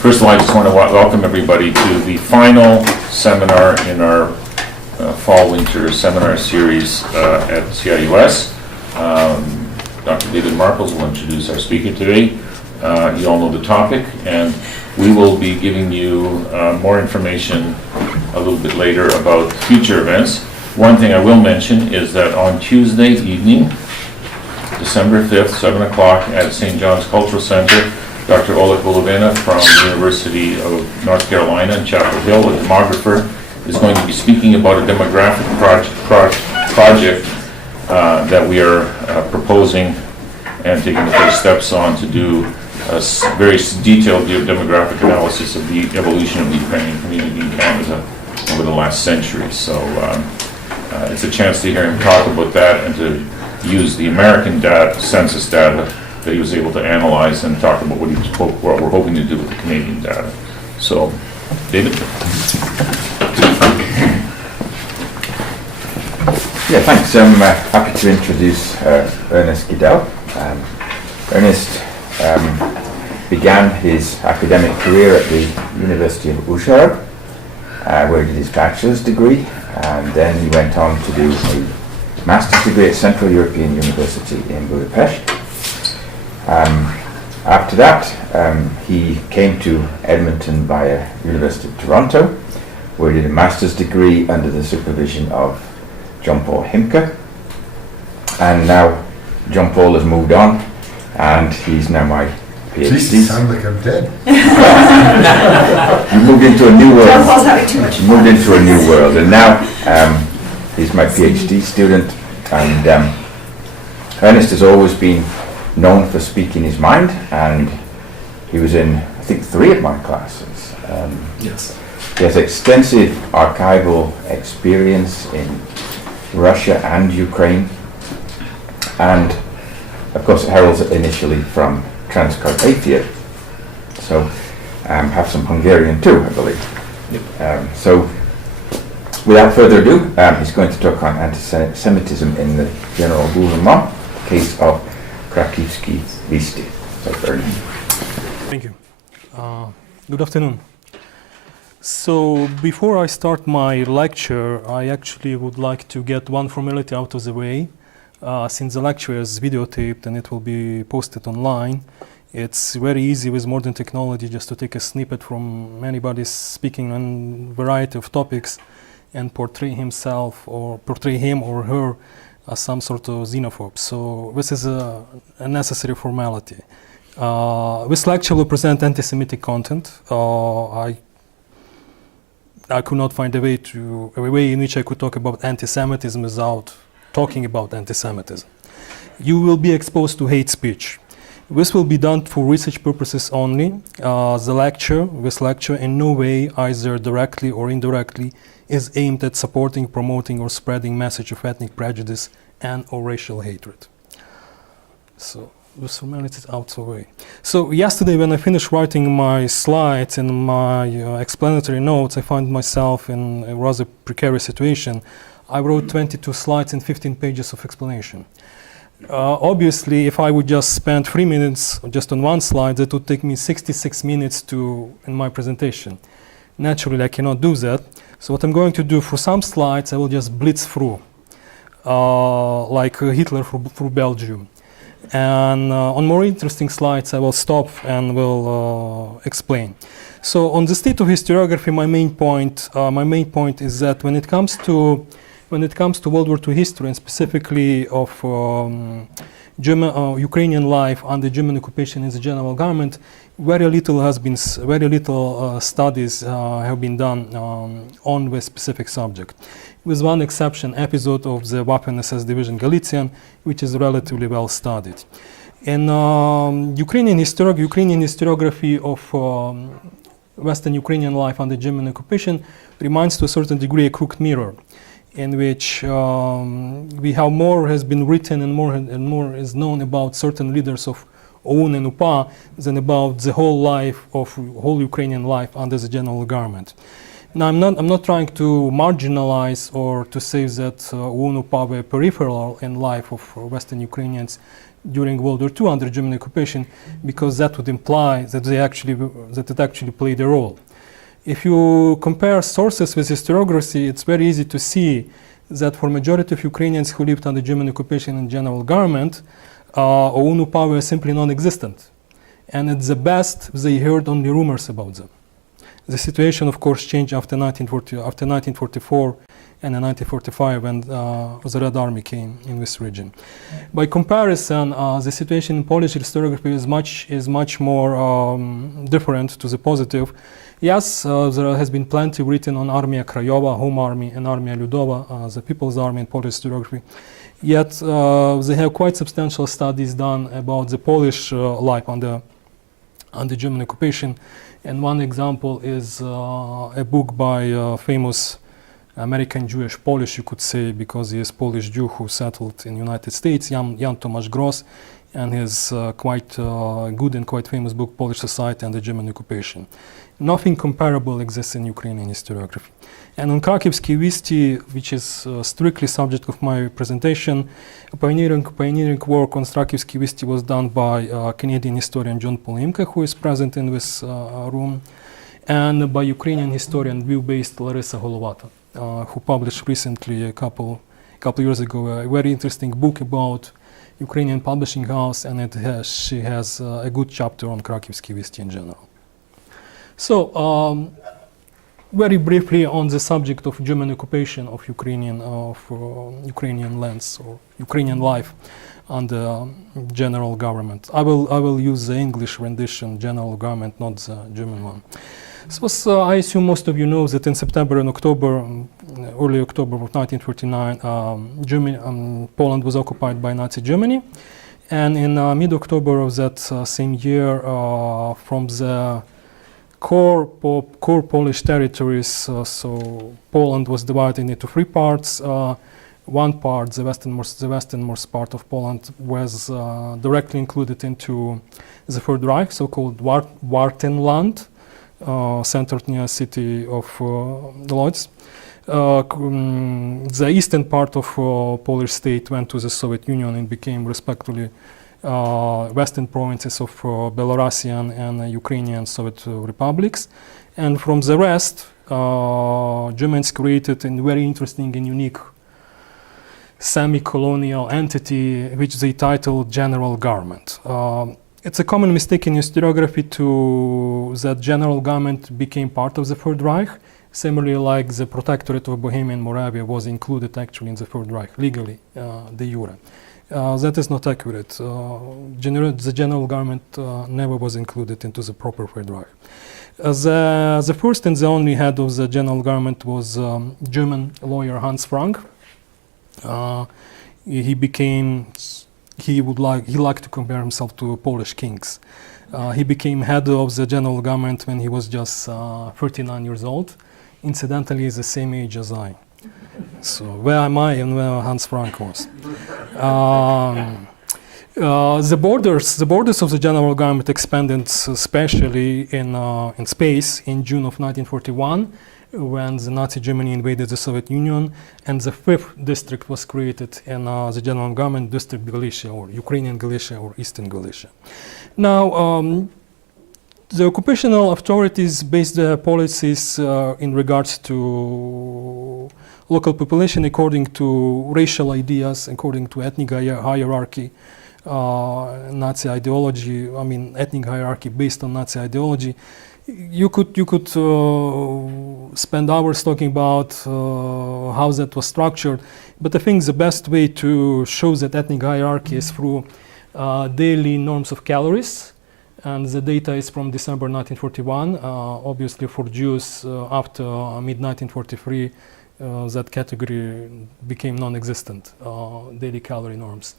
First of all, I just want to welcome everybody to the final seminar in our fall-winter seminar series at CIUS. Dr. David Marples will introduce our speaker today. You all know the topic, and we will be giving you more information a little bit later about future events. One thing I will mention is that on Tuesday evening, December 5th, 7 o'clock at St. John's Cultural Center, Dr. Oleg Golovina from the University of North Carolina in Chapel Hill, a demographer, is going to be speaking about a demographic project that we are proposing and taking the first steps on to do a very detailed demographic analysis of the evolution of the Ukrainian community in Canada over the last century. So it's a chance to hear him talk about that and to use the American census data that he was able to analyze and talk about what we're hoping to do with the Canadian data. So, David? Yeah, thanks. I'm happy to introduce Ernest Gyidel. Ernest began his academic career at the University of Uzhhorod, where he did his bachelor's degree, and then he went on to do a master's degree at Central European University in Budapest. After that, he came to Edmonton via University of Toronto, where he did a master's degree under the supervision of John Paul Himka. And now John Paul has moved on, and he's now my PhD. Jeez, you sound like I'm dead. You moved into a new world. John Paul's having too much fun. Moved into a new world, and now he's my PhD student. And Ernest has always been known for speaking his mind, and he was in, I think, 3 of my classes. Yes. He has extensive archival experience in Russia and Ukraine, and of course heralds initially from Transcarpathia, so have some Hungarian too, I believe. Yep. So without further ado, he's going to talk on anti-Semitism in the Generalgouvernement, the case of Krakivs'Ki Visti. So, Ernest. Thank you. Good afternoon. So before I start my lecture, I actually would like to get one formality out of the way. Since the lecture is videotaped and it will be posted online, it's very easy with modern technology just to take a snippet from anybody speaking on a variety of topics and portray himself or portray him or her as some sort of xenophobe. So this is a necessary formality. This lecture will present anti-Semitic content. I could not find a way in which I could talk about anti-Semitism without talking about anti-Semitism. You will be exposed to hate speech. This will be done for research purposes only. This lecture in no way, either directly or indirectly, is aimed at supporting, promoting, or spreading message of ethnic prejudice and or racial hatred. So this formality is out of the way. So yesterday when I finished writing my slides and my explanatory notes, I found myself in a rather precarious situation. I wrote 22 slides and 15 pages of explanation. Obviously, if I would just spend 3 minutes just on one slide, that would take me 66 minutes in my presentation. Naturally, I cannot do that. So what I'm going to do for some slides, I will just blitz through, like Hitler through Belgium. And on more interesting slides, I will stop and will explain. So on the state of historiography, my main point is that when it comes to World War II history, and specifically of Ukrainian life under German occupation in the general government, very little studies have been done on this specific subject, with one exception, episode of the Waffen SS Division Galician, which is relatively well studied. In Ukrainian historiography of Western Ukrainian life under German occupation reminds to a certain degree a crooked mirror, in which we have more has been written and more is known about certain leaders of OUN and UPA than about the whole Ukrainian life under the general government. Now, I'm not trying to marginalize or to say that UNUPA were peripheral in life of Western Ukrainians during World War II under German occupation, because that would imply that it actually played a role. If you compare sources with historiography, it's very easy to see that for majority of Ukrainians who lived under German occupation and general government, OUN power is simply non-existent. And at the best, they heard only rumors about them. The situation, of course, changed after 1944 and in 1945 when the Red Army came in this region. By comparison, the situation in Polish historiography is much more different to the positive. Yes, there has been plenty written on Armia Krajowa, Home Army, and Armia Ludowa, the People's Army in Polish historiography. Yet they have quite substantial studies done about the Polish life under German occupation. And one example is a book by famous American Jewish Polish, you could say, because he is Polish Jew who settled in the United States, Jan Tomasz Gross, and his quite good and quite famous book, Polish Society and the German Occupation. Nothing comparable exists in Ukrainian historiography. And on Krakivs'Ki Visti, which is strictly subject of my presentation, pioneering work on Krakivs'Ki Visti was done by Canadian historian John Paul Imke, who is present in this room, and by Ukrainian historian Lviv-based Larissa Golovata, who published recently, a couple years ago, a very interesting book about Ukrainian publishing house, and she has a good chapter on Krakivs'Ki Visti in general. So, very briefly on the subject of German occupation of Ukrainian lands or Ukrainian life under general government. I will use the English rendition, general government, not the German one. So I assume most of you know that in September and October, early October of 1939, Poland was occupied by Nazi Germany, and in mid-October of that same year, from the core Polish territories, so Poland was divided into three parts. One part, the westernmost part of Poland, was directly included into the Third Reich, so-called Wartenland, centered near the city of Lodz. The eastern part of Polish state went to the Soviet Union and became respectively western provinces of Belarusian and Ukrainian Soviet republics. And from the rest, Germans created a very interesting and unique semi-colonial entity which they titled General Government. It's a common mistake in historiography that General Government became part of the Third Reich, similarly like the Protectorate of Bohemia and Moravia was included actually in the Third Reich, legally, de jure. That is not accurate. The General Government never was included into the proper Third Reich. The first and the only head of the General Government was German lawyer Hans Frank. He liked to compare himself to Polish kings. He became head of the General Government when he was just 39 years old. Incidentally, he's the same age as I. So where am I and where Hans Frank was? The borders of the General Government expanded, especially in space, in June of 1941, when the Nazi Germany invaded the Soviet Union, and the fifth district was created in the General Government, District Galicia, or Ukrainian Galicia, or Eastern Galicia. Now, the occupational authorities based their policies in regards to local population according to racial ideas, according to ethnic hierarchy, Nazi ideology, ethnic hierarchy based on Nazi ideology. You could spend hours talking about how that was structured, but I think the best way to show that ethnic hierarchy is through daily norms of calories, and the data is from December 1941. Obviously, for Jews, after mid-1943, that category became non-existent, daily calorie norms.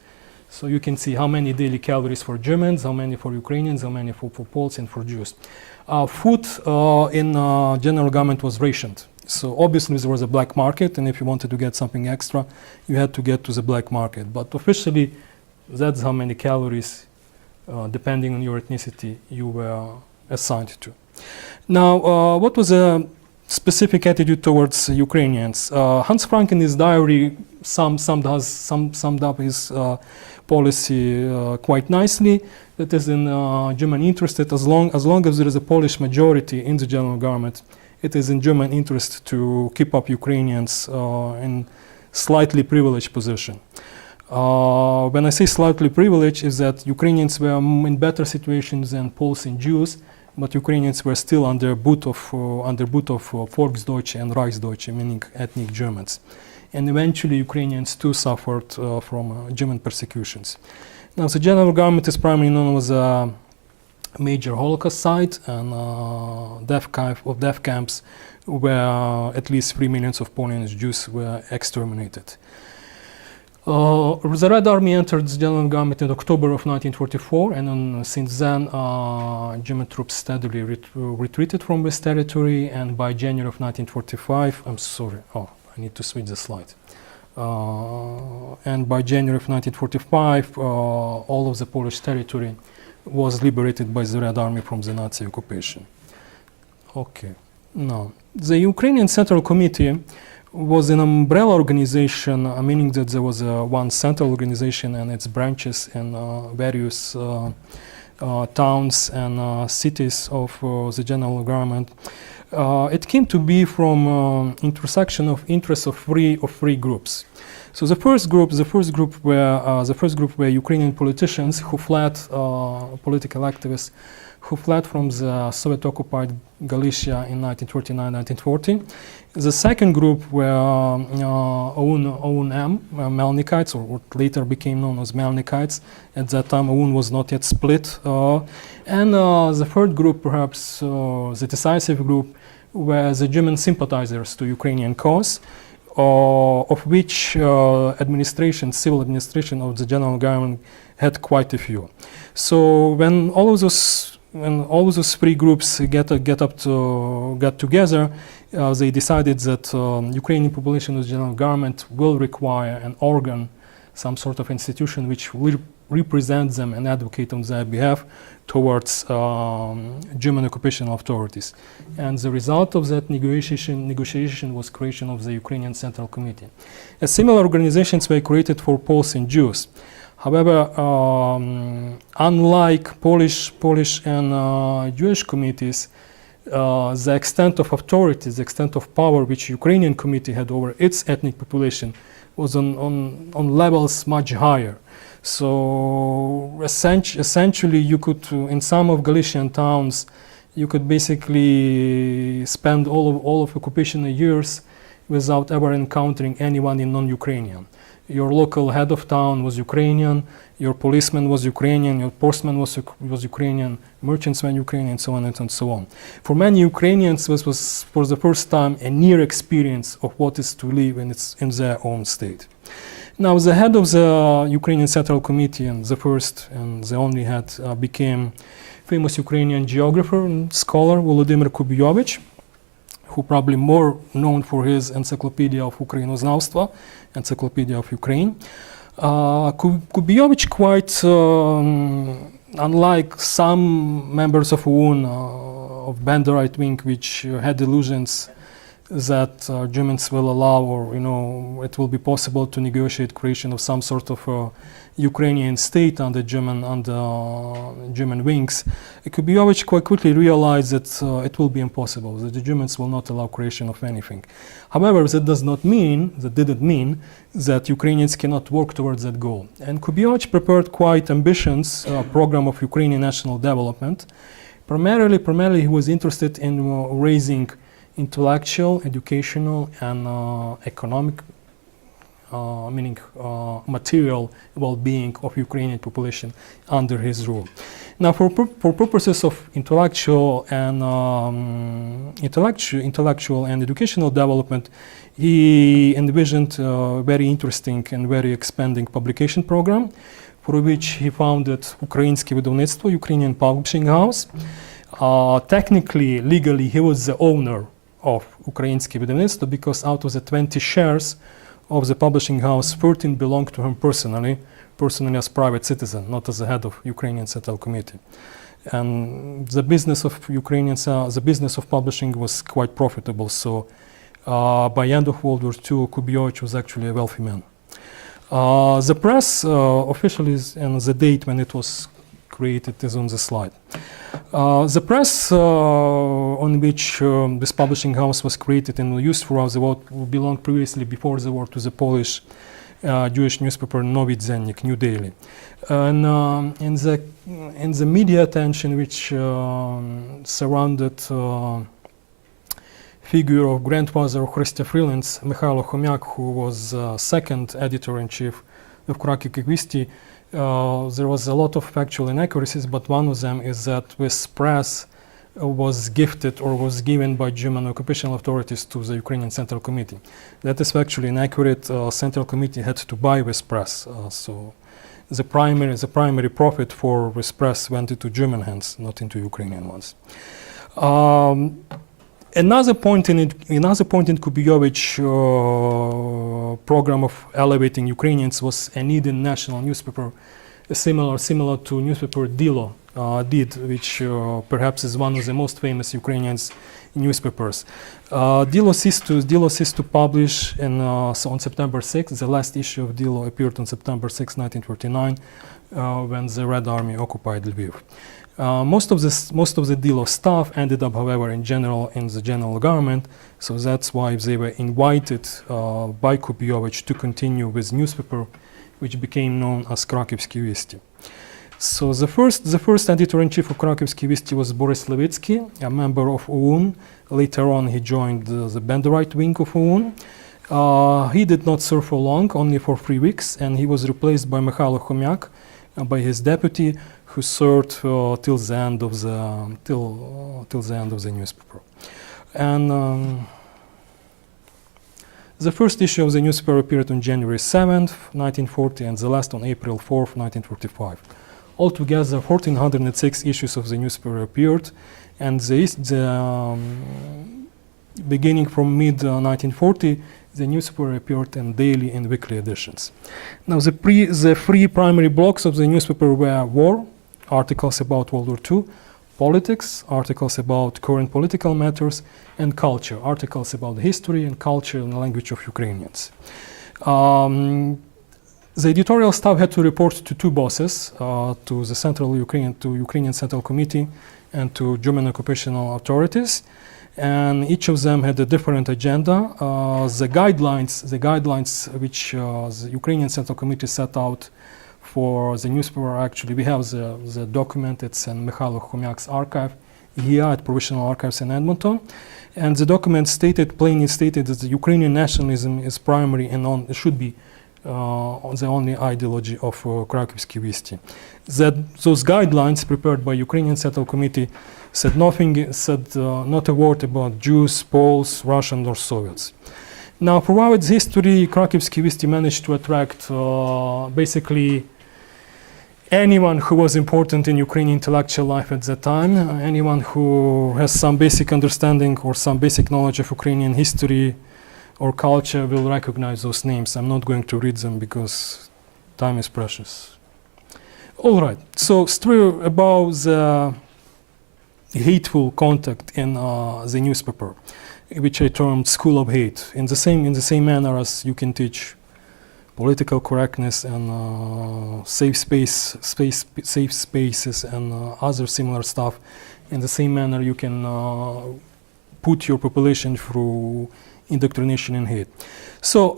So you can see how many daily calories for Germans, how many for Ukrainians, how many for Poles, and for Jews. Food in General Government was rationed. So obviously there was a black market, and if you wanted to get something extra, you had to get to the black market. But officially, that's how many calories, depending on your ethnicity, you were assigned to. Now, what was a specific attitude towards Ukrainians? Hans Frank in his diary summed up his policy quite nicely. That is in German interest that as long as there is a Polish majority in the general government, it is in German interest to keep up Ukrainians in slightly privileged position. When I say slightly privileged, is that Ukrainians were in better situations than Poles and Jews, but Ukrainians were still under boot of Volksdeutsche and Reichsdeutsche, meaning ethnic Germans. And eventually Ukrainians too suffered from German persecutions. Now the general government is primarily known as a major Holocaust site and death camps where at least 3 million of Polish Jews were exterminated. The Red Army entered the general government in October of 1944, and since then German troops steadily retreated from this territory, and by January of 1945, I need to switch the slide. And by January of 1945, all of the Polish territory was liberated by the Red Army from the Nazi occupation. Okay, now the Ukrainian Central Committee was an umbrella organization, meaning that there was one central organization and its branches in various towns and cities of the general government. It came to be from intersection of interests of three groups. So the first group were Ukrainian politicians who fled, political activists who fled from the Soviet-occupied Galicia in 1939-1940. The second group were OUN Melnikites, or what later became known as Melnikites. At that time, OUN was not yet split. And the third group, perhaps the decisive group, were the German sympathizers to Ukrainian cause, of which civil administration of the general government had quite a few. So when all of those three groups got together, they decided that Ukrainian population of the general government will require an organ, some sort of institution which will represent them and advocate on their behalf towards German occupational authorities. And the result of that negotiation was creation of the Ukrainian Central Committee. Similar organizations were created for Poles and Jews. However, unlike Polish and Jewish committees, the extent of authority, the extent of power which Ukrainian committee had over its ethnic population was on levels much higher. So essentially you could, in some of Galician towns, you could basically spend all of occupational years without ever encountering anyone in non-Ukrainian. Your local head of town was Ukrainian, your policeman was Ukrainian, your postman was Ukrainian, merchants were Ukrainian, and so on and so on. For many Ukrainians, this was for the first time a near experience of what is to live in their own state. Now, the head of the Ukrainian Central Committee, and the first and the only head, became famous Ukrainian geographer and scholar Volodymyr Kubijovich, who probably more known for his Encyclopedia of Ukrainoznavstva, Encyclopedia of Ukraine. Kubijovich, quite unlike some members of OUN, of band right wing, which had illusions that Germans will allow, or it will be possible to negotiate creation of some sort of Ukrainian state under German wings. Kubijovich quite quickly realized that it will be impossible, that the Germans will not allow creation of anything. However, that didn't mean that Ukrainians cannot work towards that goal. And Kubijovich prepared quite ambitious program of Ukrainian national development. Primarily he was interested in raising intellectual, educational, and economic, meaning material well-being of Ukrainian population under his rule. Now, for purposes of intellectual and educational development, he envisioned a very interesting and very expanding publication program, for which he founded Ukrainskie Видавництво, Ukrainian Publishing House. Technically, legally, he was the owner of Ukrainskie Видавництво, because out of the 20 shares of the publishing house, 13 belonged to him personally as private citizen, not as the head of Ukrainian Central Committee. And the business of publishing was quite profitable. So by end of World War II, Kubijovich was actually a wealthy man. The press officially is, and the date when it was created is on the slide. The press on which this publishing house was created and used throughout the world belonged previously, before the war, to the Polish Jewish newspaper Nowy Dziennik, New Daily. And in the media attention which surrounded figure of grandfather of Chrystia Freeland's, Mikhailo Chomyak, who was second editor-in-chief of Krakivs'Ki Visti, there was a lot of factual inaccuracies, but one of them is that this press was gifted or was given by German occupational authorities to the Ukrainian Central Committee. That is factually inaccurate. Central Committee had to buy this press, so the primary profit for this press went into German hands, not into Ukrainian ones. Another point in Kubijovich program of elevating Ukrainians was an Eden national newspaper, similar to newspaper Dilo did, which perhaps is one of the most famous Ukrainian newspapers. Dilo ceased to publish on September 6th. The last issue of Dilo appeared on September 6, 1939, when the Red Army occupied Lviv. Most of the Dilo staff ended up, however, in the general government, so that's why they were invited by Kubijovich to continue with newspaper, which became known as Krakivs'Ki Visti. So the first editor-in-chief of Krakivs'Ki Visti was Boris Levitsky, a member of OUN. Later on, he joined the Banderite wing of OUN. He did not serve for long, only for 3 weeks, and he was replaced by Mikhailo Chomyak, by his deputy, who served till the end of the newspaper. And the first issue of the newspaper appeared on January 7th, 1940, and the last on April 4th, 1945. Altogether, 1,406 issues of the newspaper appeared, and beginning from mid-1940, the newspaper appeared in daily and weekly editions. Now, the three primary blocks of the newspaper were war, articles about World War II, politics, articles about current political matters, and culture, articles about the history and culture and language of Ukrainians. The editorial staff had to report to two bosses, to the Ukrainian Central Committee and to German occupational authorities, and each of them had a different agenda. The guidelines which the Ukrainian Central Committee set out for the newspaper, actually we have the document. It's in Mikhailo Chomyak's archive here at Provisional Archives in Edmonton, and the document plainly stated that the Ukrainian nationalism is primary and should be the only ideology of Krakivs'Ki Visti. Those guidelines prepared by Ukrainian Central Committee said not a word about Jews, Poles, Russians, or Soviets. Now, throughout its history, Krakivs'Ki Visti managed to attract basically anyone who was important in Ukrainian intellectual life at that time, anyone who has some basic understanding or some basic knowledge of Ukrainian history or culture will recognize those names. I'm not going to read them because time is precious. All right, so still about the hateful content in the newspaper, which I termed School of Hate. In the same manner as you can teach political correctness and safe spaces and other similar stuff, in the same manner you can put your population through indoctrination and hate. So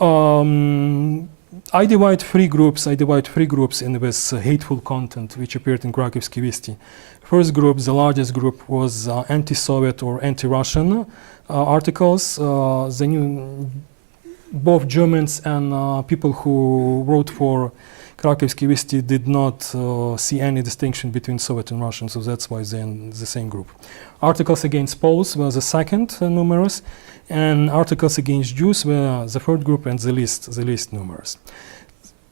I divide three groups in this hateful content which appeared in Krakivs'Ki Visti. First group, the largest group, was anti-Soviet or anti-Russian articles. Both Germans and people who wrote for Krakivs'Ki Visti did not see any distinction between Soviet and Russian, so that's why they're in the same group. Articles against Poles were the second numerous, and articles against Jews were the third group and the least numerous.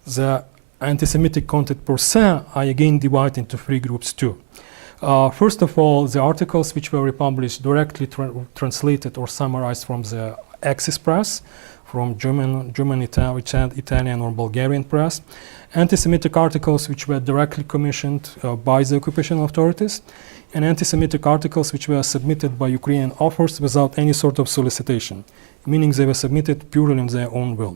The anti-Semitic content per se, I again divide into three groups too. First of all, the articles which were republished directly translated or summarized from the Axis press, from German, Italian or Bulgarian press, anti-Semitic articles which were directly commissioned by the occupational authorities, and anti-Semitic articles which were submitted by Ukrainian authors without any sort of solicitation, meaning they were submitted purely in their own will.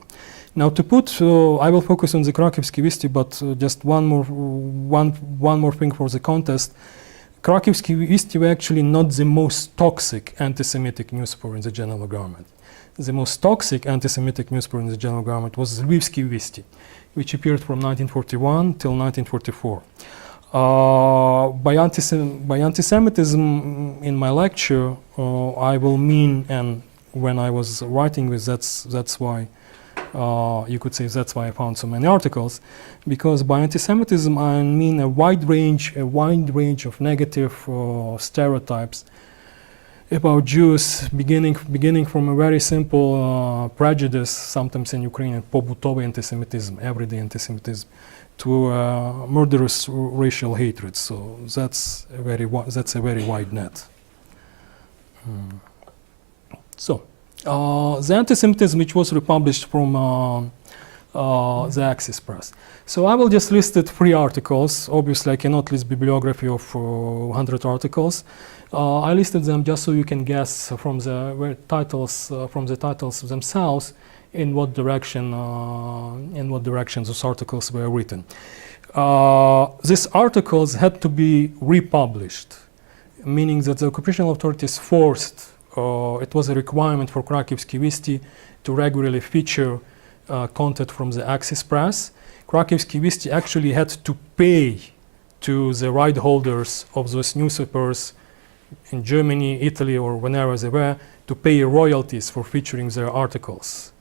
Now, to put, I will focus on the Krakivs'Ki Visti, but just one more thing for the contest. Krakivs'Ki Visti were actually not the most toxic anti-Semitic newspaper in the general government. The most toxic anti-Semitic newspaper in the general government was Lvivsky Visti, which appeared from 1941 till 1944. By anti-Semitism in my lecture, I will mean, and when I was writing this, that's why you could say that's why I found so many articles, because by anti-Semitism I mean a wide range of negative stereotypes about Jews, beginning from a very simple prejudice, sometimes in Ukrainian, pobutovy anti-Semitism, everyday anti-Semitism, to murderous racial hatred. So that's a very wide net. So the anti-Semitism which was republished from the Axis Press. So I will just list 3 articles. Obviously, I cannot list bibliography of 100 articles. I listed them just so you can guess from the titles themselves in what direction those articles were written. These articles had to be republished, meaning that the occupational authorities forced. It was a requirement for Krakivs'Ki Visti to regularly feature content from the Axis Press. Krakivs'Ki Visti actually had to pay to the right holders of those newspapers in Germany, Italy, or whenever they were, to pay royalties for featuring their articles.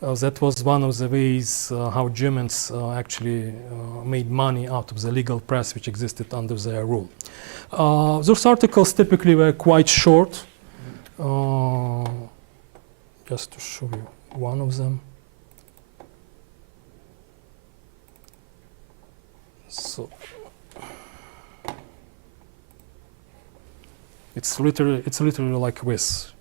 That was one of the ways how Germans actually made money out of the legal press which existed under their rule. Those articles typically were quite short. Just to show you one of them. So it's literally like this,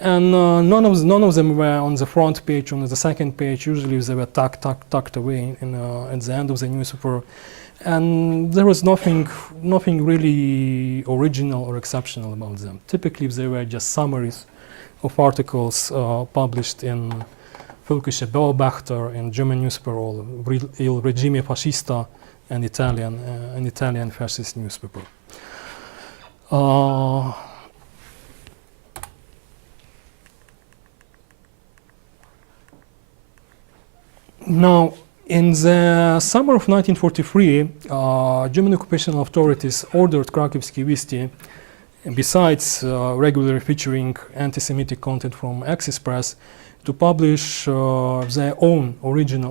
and none of them were on the front page. On the second page, usually they were tucked away at the end of the newspaper, and there was nothing really original or exceptional about them. Typically, they were just summaries of articles published in Völkische Beobachter, in German newspaper, or Il Regime Fascista, an Italian fascist newspaper. Now, in the summer of 1943, German occupational authorities ordered Krakivs'Ki Visti, besides regularly featuring anti-Semitic content from Axis Press, to publish their own originally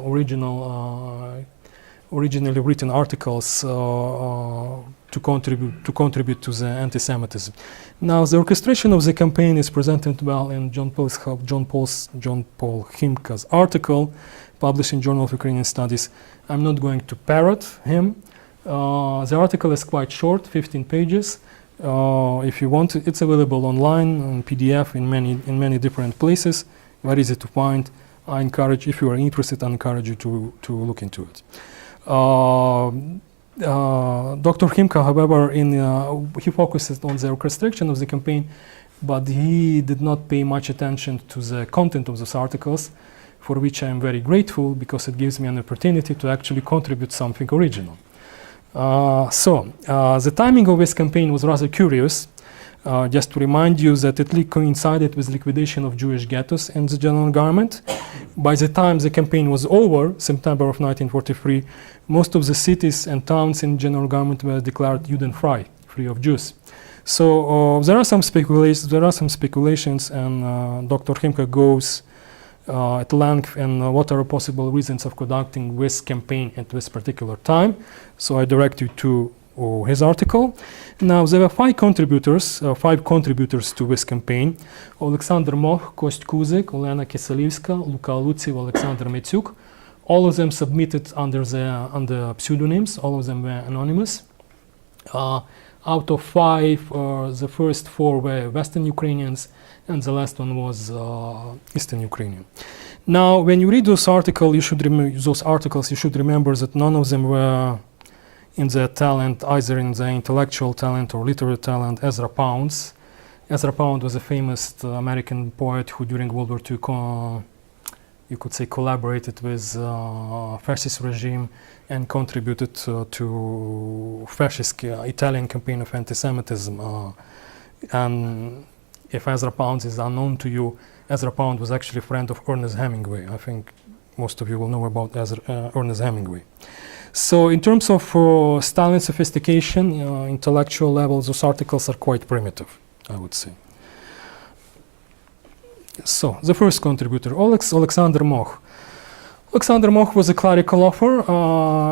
written articles to contribute to the anti-Semitism. Now, the orchestration of the campaign is presented well in John Paul Himka's article, published in Journal of Ukrainian Studies. I'm not going to parrot him. The article is quite short, 15 pages. If you want it, it's available online on PDF in many different places. Very easy to find. I encourage, if you are interested, I encourage you to look into it. Dr. Himka, however, he focuses on the orchestration of the campaign, but he did not pay much attention to the content of those articles, for which I am very grateful, because it gives me an opportunity to actually contribute something original. The timing of this campaign was rather curious. Just to remind you that it coincided with liquidation of Jewish ghettos in the general government. By the time the campaign was over, September of 1943, most of the cities and towns in general government were declared Judenfrei, free of Jews. So there are some speculations, and Dr. Himka goes at length in what are possible reasons of conducting this campaign at this particular time. So I direct you to his article. Now, there were 5 contributors to this campaign: Alexander Moch, Kost Kuzik, Olena Kiselivska, Luka Lutsev, Alexander Metsyuk. All of them submitted under pseudonyms. All of them were anonymous. Out of 5, the first 4 were Western Ukrainians, and the last one was Eastern Ukrainian. Now, when you read those articles, you should remember that none of them were in their talent, either in their intellectual talent or literary talent. Ezra Pound. Ezra Pound was a famous American poet who, during World War II, you could say, collaborated with fascist regime and contributed to fascist Italian campaign of anti-Semitism. And if Ezra Pound is unknown to you, Ezra Pound was actually a friend of Ernest Hemingway. I think most of you will know about Ernest Hemingway. So in terms of Stalin sophistication, intellectual levels, those articles are quite primitive, I would say. So the first contributor, Alexander Moch. Alexander Moch was a clerical author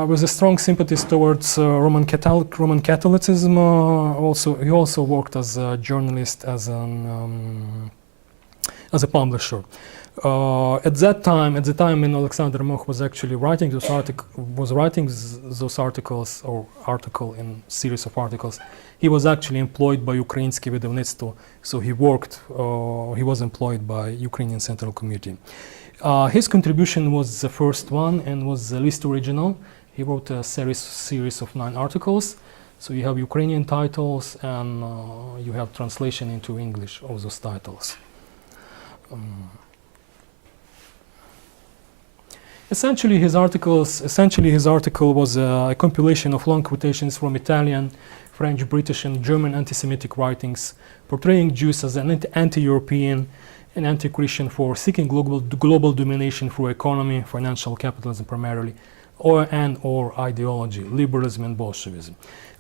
with a strong sympathies towards Roman Catholicism. He also worked as a journalist, as a publisher. At the time when Alexander Moch was actually writing those articles, or article in series of articles, he was actually employed by Ukrainskie Видавництво, so he was employed by Ukrainian Central Committee. His contribution was the first one and was the least original. He wrote a series of 9 articles. So you have Ukrainian titles and you have translation into English of those titles. Essentially, his article was a compilation of long quotations from Italian, French, British, and German anti-Semitic writings, portraying Jews as an anti-European and anti-Christian force seeking global domination through economy, financial capitalism primarily, or ideology, liberalism and Bolshevism.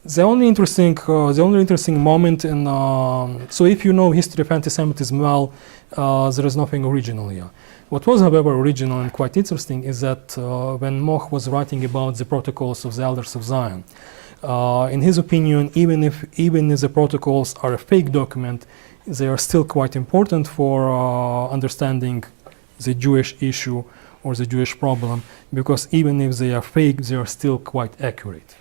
The only interesting moment in so if you know history of anti-Semitism well, there is nothing original here. What was, however, original and quite interesting is that when Moch was writing about the protocols of the Elders of Zion, in his opinion, even if the protocols are a fake document, they are still quite important for understanding the Jewish issue or the Jewish problem, because even if they are fake, they are still quite accurate.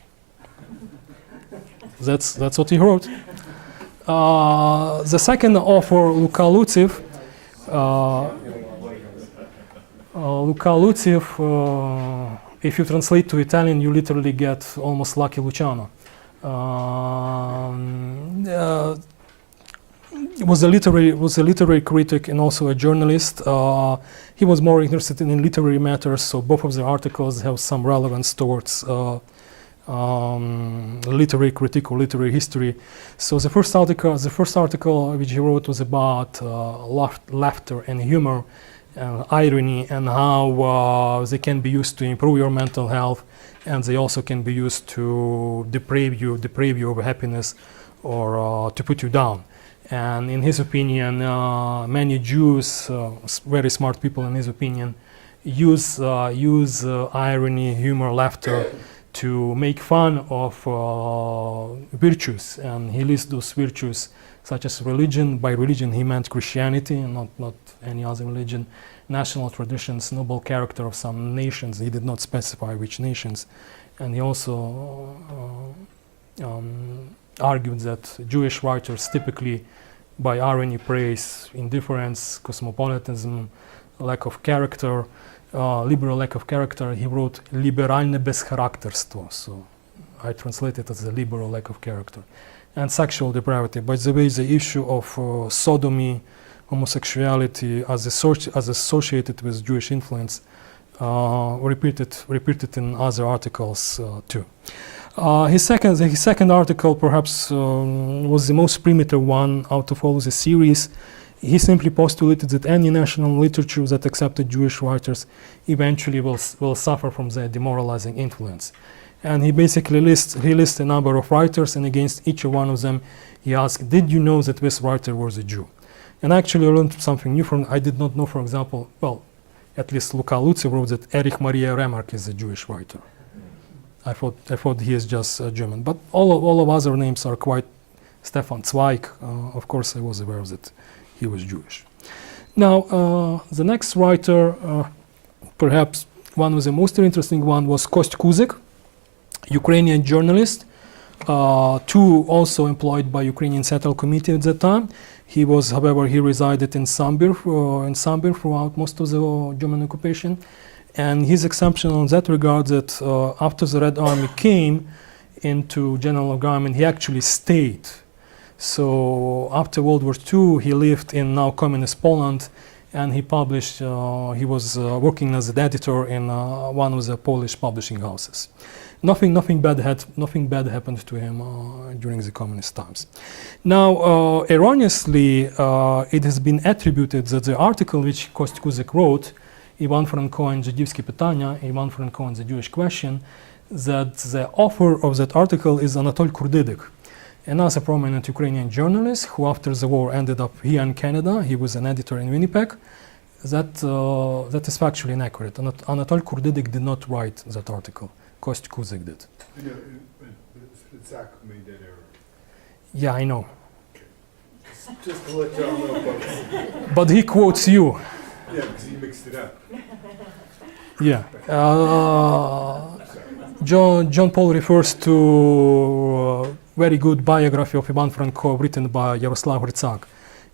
That's what he wrote. The second author, Luca Luciv. If you translate to Italian, you literally get almost Lucky Luciano. Was a literary critic and also a journalist. He was more interested in literary matters, so both of the articles have some relevance towards literary critique or literary history. So the first article which he wrote was about laughter and humor, irony, and how they can be used to improve your mental health, and they also can be used to deprive you of happiness or to put you down. And in his opinion, many Jews, very smart people in his opinion, use irony, humor, laughter to make fun of virtues. And he lists those virtues such as religion. By religion he meant Christianity and not any other religion. National traditions, noble character of some nations. He did not specify which nations. And he also argued that Jewish writers typically by irony praise indifference, cosmopolitanism, lack of character, liberal lack of character. He wrote liberальне безхарактерство, so I translate it as a liberal lack of character, and sexual depravity. By the way, the issue of sodomy, homosexuality as associated with Jewish influence repeated in other articles too. His second article perhaps was the most primitive one out of all the series. He simply postulated that any national literature that accepted Jewish writers eventually will suffer from their demoralizing influence. And he basically lists a number of writers, and against each one of them he asked, did you know that this writer was a Jew? And actually I learned something new from, I did not know, for example, well, at least Luca Luciv wrote that Erich Maria Remarque is a Jewish writer. I thought he is just German, but all of other names are quite. Stefan Zweig, of course, I was aware that he was Jewish. Now, the next writer, perhaps one of the most interesting one, was Kost Kuzik, Ukrainian journalist, too also employed by Ukrainian Central Committee at that time. He was, however, he resided in Sambir throughout most of the German occupation. And his exemption on that regard that after the Red Army came into Generalgouvernement, he actually stayed. So after World War II, he lived in now communist Poland, and he published. He was working as an editor in one of the Polish publishing houses. Nothing bad happened to him during the communist times. Now, erroneously, it has been attributed that the article which Kost-Kuzek wrote, Ivan Franko and Żydowskie pytania, Ivan Franko and the Jewish question, that the author of that article is Anatol Kurdydyk, another prominent Ukrainian journalist who after the war ended up here in Canada. He was an editor in Winnipeg. That is factually inaccurate. Anatol Kurdydyk did not write that article. Kost-Kuzek did. I know, Zach made that error. Yeah, I know. Just to let y'all know, folks. But he quotes you. Yeah, because he mixed it up. Yeah. John Paul refers to a very good biography of Ivan Franko written by Yaroslav Hrycak,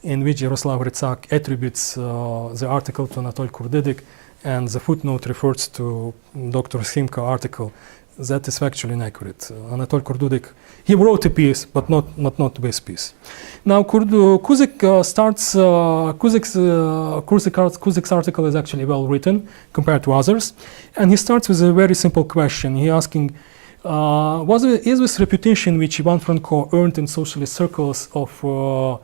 in which Yaroslav Hrycak attributes the article to Anatol Kurdydyk, and the footnote refers to Dr. Simka article. That is factually inaccurate. Anatol Kurdydyk, he wrote a piece, but not this piece. Now, Kuzek's article is actually well written compared to others, and he starts with a very simple question. He asking, is this reputation which Ivan Franko earned in socialist circles of or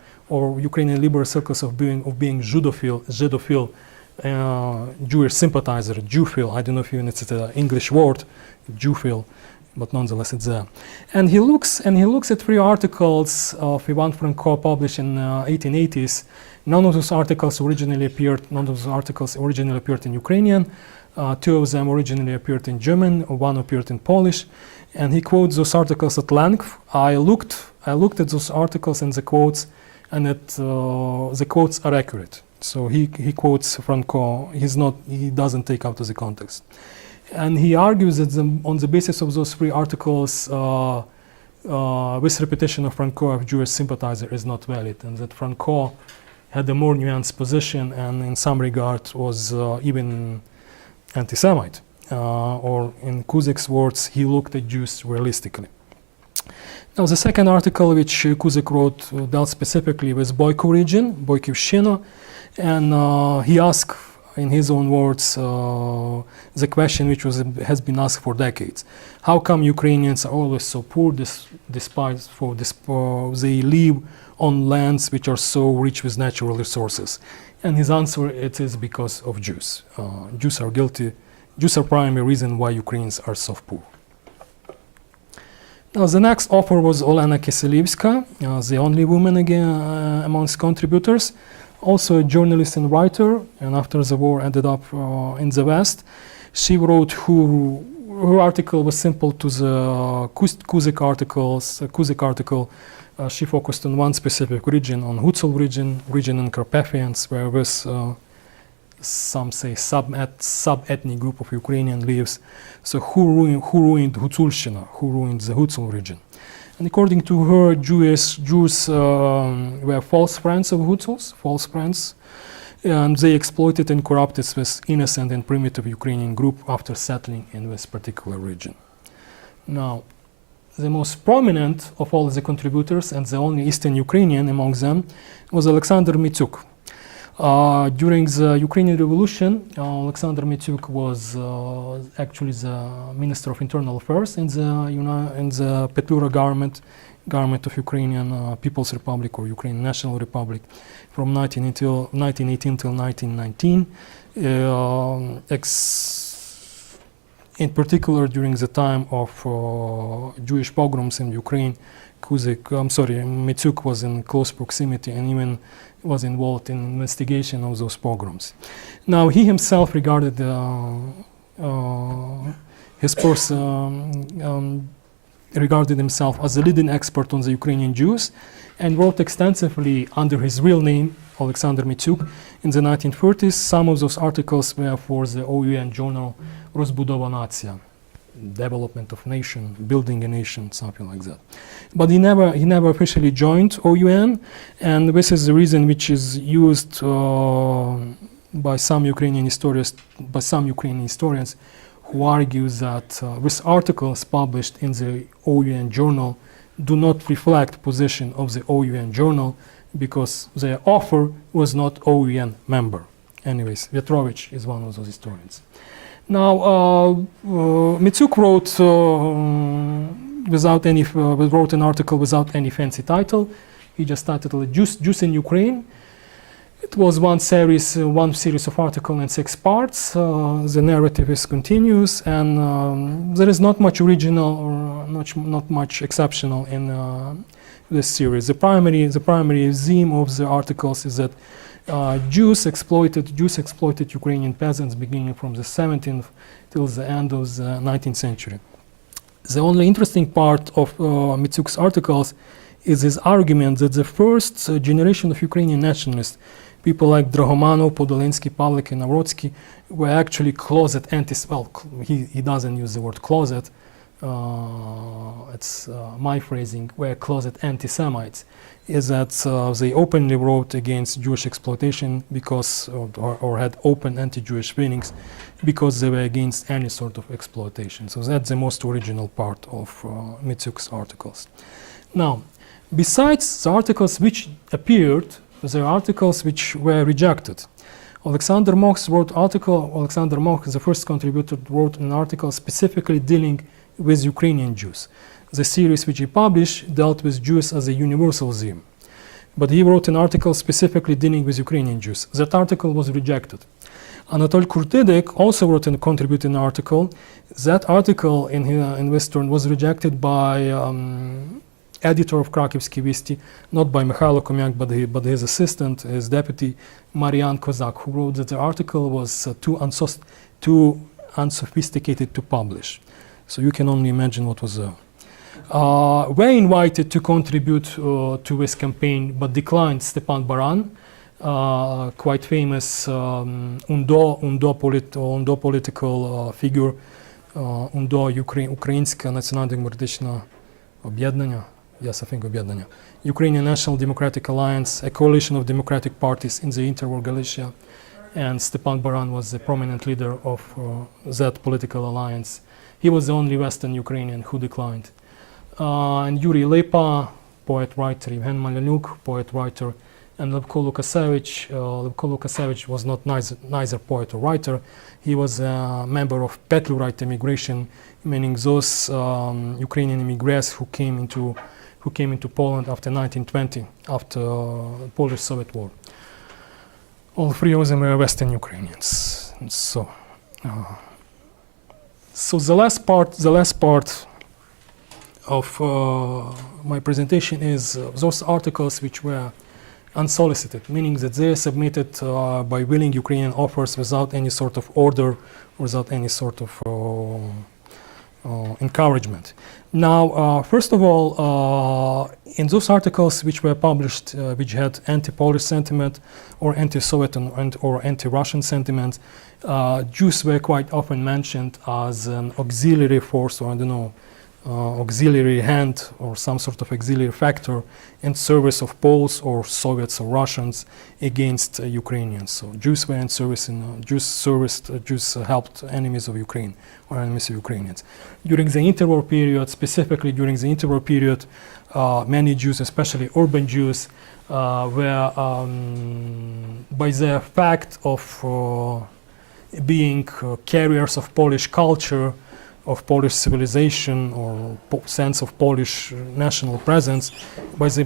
Ukrainian liberal circles of being Żydophile, Jewish sympathizer, Jewphile, I don't know if it's an English word, Jewphile, but nonetheless it's there. And he looks at 3 articles of Ivan Franko published in 1880s. None of those articles originally appeared in Ukrainian. 2 of them originally appeared in German, 1 appeared in Polish. And he quotes those articles at length. I looked at those articles and the quotes, and the quotes are accurate. So he quotes Franko. He doesn't take out of the context. And he argues that on the basis of those 3 articles, this repetition of Franko of Jewish sympathizer is not valid, and that Franko had a more nuanced position and in some regard was even anti-Semite. Or in Kuzek's words, he looked at Jews realistically. Now, the second article which Kuzek wrote dealt specifically with Boyko region, Boykivщина, and he asked, in his own words, the question which has been asked for decades: how come Ukrainians are always so poor, despite they live on lands which are so rich with natural resources? And his answer, it is because of Jews. Jews are guilty. Jews are primary reason why Ukrainians are so poor. Now, the next author was Olena Kiselevska, the only woman again amongst contributors, also a journalist and writer, and after the war ended up in the West. She wrote her article was simple to the Kuzek article. She focused on one specific region, on Hutzul region in Carpathians, where this some say sub-ethnic group of Ukrainian lives. So who ruined Hutzulщина? Who ruined the Hutzul region? And according to her, Jews were false friends of Hutsuls, false friends, and they exploited and corrupted this innocent and primitive Ukrainian group after settling in this particular region. Now, the most prominent of all the contributors and the only Eastern Ukrainian among them was Alexander Mityuk. During the Ukrainian Revolution, Alexander Mityuk was actually the Minister of Internal Affairs in the Petlura government of Ukrainian People's Republic or Ukrainian National Republic from 1918 till 1919. In particular, during the time of Jewish pogroms in Ukraine, Mityuk was in close proximity and even was involved in investigation of those pogroms. Now, he himself regarded regarded himself as a leading expert on the Ukrainian Jews and wrote extensively under his real name, Alexander Mityuk, in the 1930s. Some of those articles were for the OUN journal Rozbudowa Nacja, Development of Nation, Building a Nation, something like that. But he never officially joined OUN, and this is the reason which is used by some Ukrainian historians, who argue that these articles published in the OUN journal do not reflect position of the OUN journal because the author was not OUN member. Anyways, Vetrovich is one of those historians. Now, Mitsuk wrote wrote an article without any fancy title. He just titled it "Jews in Ukraine." It was one series of articles in 6 parts. The narrative is continuous, and there is not much original or not much exceptional in this series. The primary theme of the articles is that Jews exploited Ukrainian peasants beginning from the 17th till the end of the 19th century. The only interesting part of Mitsuk's articles is his argument that the first generation of Ukrainian nationalists, people like Drahomanov, Podolensky, Pavlik, and Nawrotsky, were actually closet he doesn't use the word closet, it's my phrasing, were closet anti-Semites, is that they openly wrote against Jewish exploitation because, or had open anti-Jewish feelings because they were against any sort of exploitation. So that's the most original part of Mitsuk's articles. Now, besides the articles which appeared, there are articles which were rejected. Alexander Moch, the first contributor, wrote an article specifically dealing with Ukrainian Jews. The series which he published dealt with Jews as a universal theme. But he wrote an article specifically dealing with Ukrainian Jews. That article was rejected. Anatol Kurtidek also wrote and contributed an article. That article in Western was rejected by editor of Krakivs'Ki Visti, not by Mikhailo Komyak, but his assistant, his deputy, Marian Kozak, who wrote that the article was too unsophisticated to publish. So you can only imagine what was there. Were invited to contribute to this campaign, but declined Stepan Baran, quite famous UNDO political figure, UNDO, Українське національно-демократичне об'єднання, yes, I think об'єднання, Ukrainian National Democratic Alliance, a coalition of democratic parties in the interwar Galicia, and Stepan Baran was the prominent leader of that political alliance. He was the only Western Ukrainian who declined. And Yuri Lepa, poet-writer, Evgen Malyanuk, poet-writer, and Levko Lukasevich. Levko Lukasevich was not neither poet or writer. He was a member of Petlurite immigration, meaning those Ukrainian immigrants who came into Poland after 1920, after the Polish-Soviet War. All 3 of them were Western Ukrainians. So the last part of my presentation is those articles which were unsolicited, meaning that they are submitted by willing Ukrainian authors without any sort of order, without any sort of encouragement. Now, first of all, in those articles which were published, which had anti-Polish sentiment or anti-Soviet or anti-Russian sentiment, Jews were quite often mentioned as an auxiliary force, or I don't know, auxiliary hand or some sort of auxiliary factor in service of Poles or Soviets or Russians against Ukrainians. So Jews were in service, Jews helped enemies of Ukraine or enemies of Ukrainians. During the interwar period, specifically during the interwar period, many Jews, especially urban Jews, were by the fact of being carriers of Polish culture, of Polish civilization or sense of Polish national presence, by the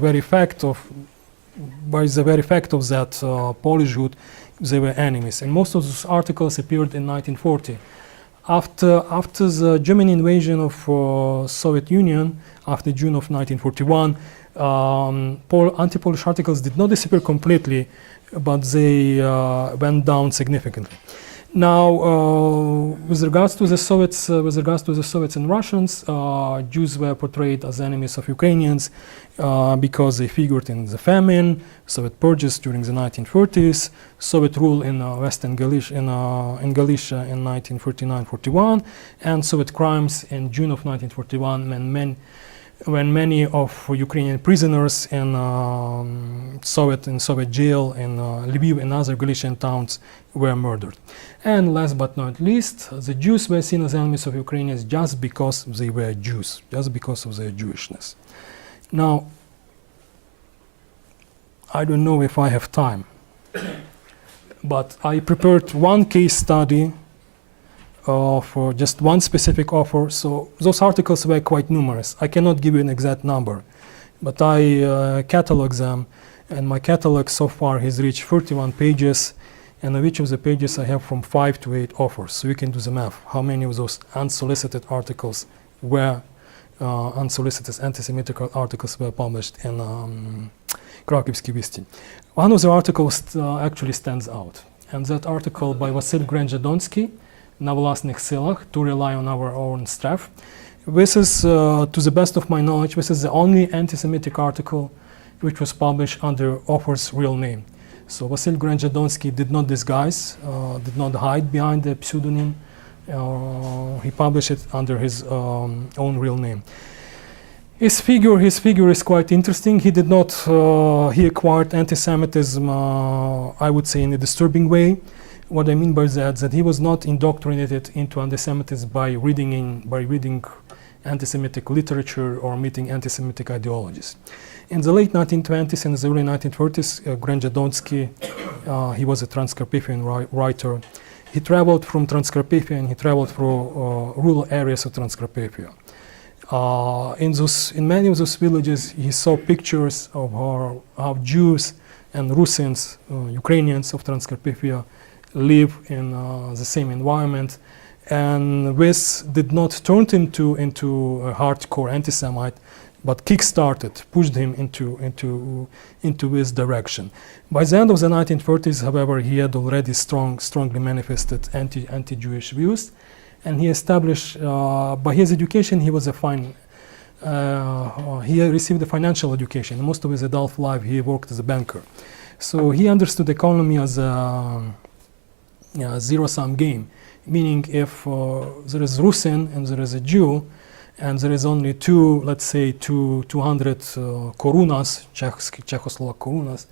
very fact of that Polishhood, they were enemies. And most of those articles appeared in 1940. After the German invasion of Soviet Union, after June of 1941, anti-Polish articles did not disappear completely, but they went down significantly. Now, with regards to the Soviets and Russians, Jews were portrayed as enemies of Ukrainians because they figured in the famine, Soviet purges during the 1930s, Soviet rule in Western Galicia in 1949-41, and Soviet crimes in June of 1941 when many of Ukrainian prisoners in Soviet jail in Lviv and other Galician towns were murdered. And last but not least, the Jews were seen as enemies of Ukrainians just because they were Jews, just because of their Jewishness. Now, I don't know if I have time But I prepared one case study for just one specific author. So those articles were quite numerous. I cannot give you an exact number, but I catalog them, and my catalog so far has reached 31 pages, and on each of the pages I have from 5 to 8 authors. So you can do the math, how many of those unsolicited articles were unsolicited anti-Semitic articles were published in Krakivs'Ki Visti. One of the articles actually stands out, and that article by Vasil Grenzhadonsky, Na vlastnych silach, to rely on our own strength. This is, to the best of my knowledge, this is the only anti-Semitic article which was published under author's real name. So Vasil Grenzhadonsky did not disguise, did not hide behind the pseudonym. He published it under his own real name. His figure is quite interesting. He did not, he acquired anti-Semitism, I would say, in a disturbing way. What I mean by that he was not indoctrinated into anti-Semitism by reading anti-Semitic literature or meeting anti-Semitic ideologies. In the late 1920s and the early 1930s, Grenzhadonsky, he was a Transcarpathian writer. He traveled from Transcarpathia and he traveled through rural areas of Transcarpathia. In many of those villages, he saw pictures of how Jews and Russians, Ukrainians of Transcarpathia, live in the same environment, and this did not turn him into a hardcore anti-Semite, but pushed him into this direction. By the end of the 1930s, however, he had already strongly manifested anti-Jewish views, and he established, by his education, he was he received a financial education. Most of his adult life, he worked as a banker. So he understood economy as a zero-sum game, meaning if there is Russian and there is a Jew, and there is only 200 korunas, Czechoslovak korunas,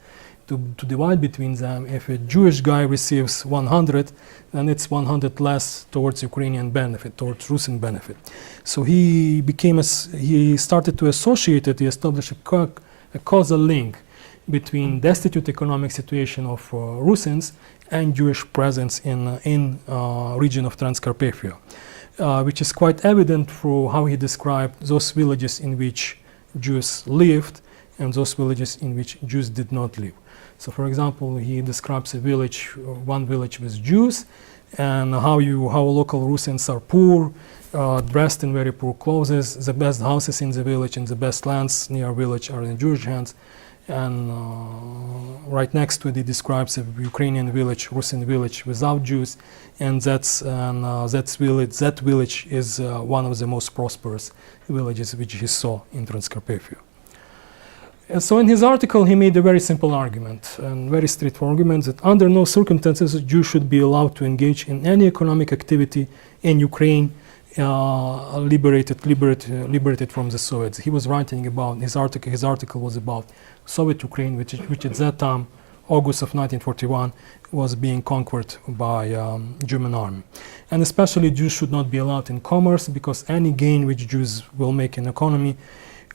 to divide between them. If a Jewish guy receives 100, then it's 100 less towards Ukrainian benefit, towards Russian benefit. So he started to associate it, he established a causal link between destitute economic situation of Russians and Jewish presence in region of Transcarpathia, which is quite evident through how he described those villages in which Jews lived and those villages in which Jews did not live. So, for example, he describes one village with Jews, and how local Russians are poor, dressed in very poor clothes. The best houses in the village and the best lands near village are in Jewish hands. And right next to it, he describes a Ukrainian village, Russian village without Jews, and that village is one of the most prosperous villages which he saw in Transcarpathia. And so in his article, he made a very simple argument, and very straightforward argument, that under no circumstances Jews should be allowed to engage in any economic activity in Ukraine liberated from the Soviets. He was writing about, his article was about Soviet Ukraine, which at that time, August of 1941, was being conquered by German army. And especially Jews should not be allowed in commerce, because any gain which Jews will make in economy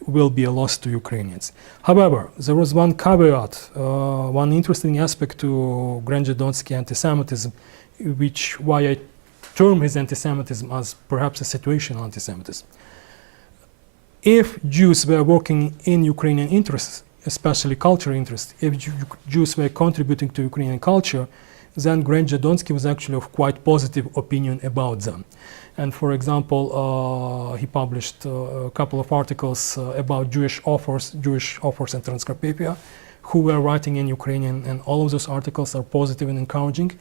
will be a loss to Ukrainians. However, there was one caveat, one interesting aspect to Grenzhadonsky anti-Semitism, why I term his anti-Semitism as perhaps a situational anti-Semitism. If Jews were working in Ukrainian interests, especially cultural interests, if Jews were contributing to Ukrainian culture, then Grenzhadonsky was actually of quite positive opinion about them. And for example, he published a couple of articles about Jewish authors in Transcarpathia who were writing in Ukrainian, and all of those articles are positive and encouraging.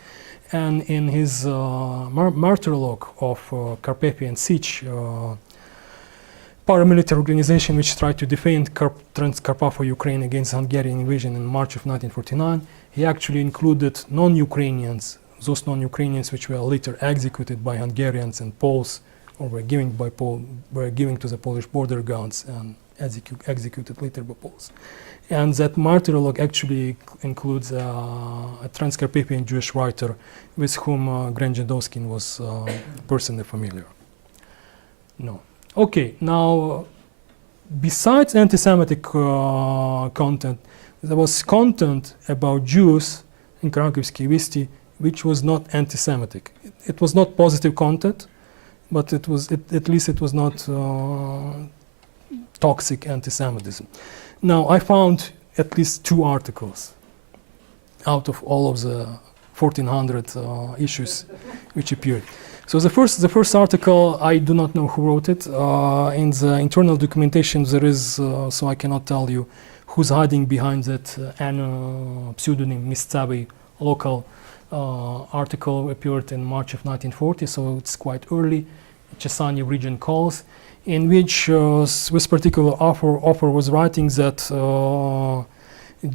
And in his martyrologue of Carpathian Siege, paramilitary organization which tried to defend Transcarpathia Ukraine against Hungarian invasion in March of 1949, he actually included non-Ukrainians, those non-Ukrainians which were later executed by Hungarians and Poles, or were given to the Polish border guards and executed later by Poles. And that martyrologue actually includes a Transcarpathian Jewish writer with whom Grenzhadonsky was personally familiar. No. Okay, now, besides anti-Semitic content, there was content about Jews in Krakivs'Ki Visti, which was not anti-Semitic. It was not positive content, but at least it was not toxic anti-Semitism. Now, I found at least 2 articles out of all of the 1,400 issues which appeared. So the first article, I do not know who wrote it. In the internal documentation there is, so I cannot tell you who's hiding behind that pseudonym Miscavi local article appeared in March of 1940, so it's quite early. Chesani region calls, in which this particular author was writing that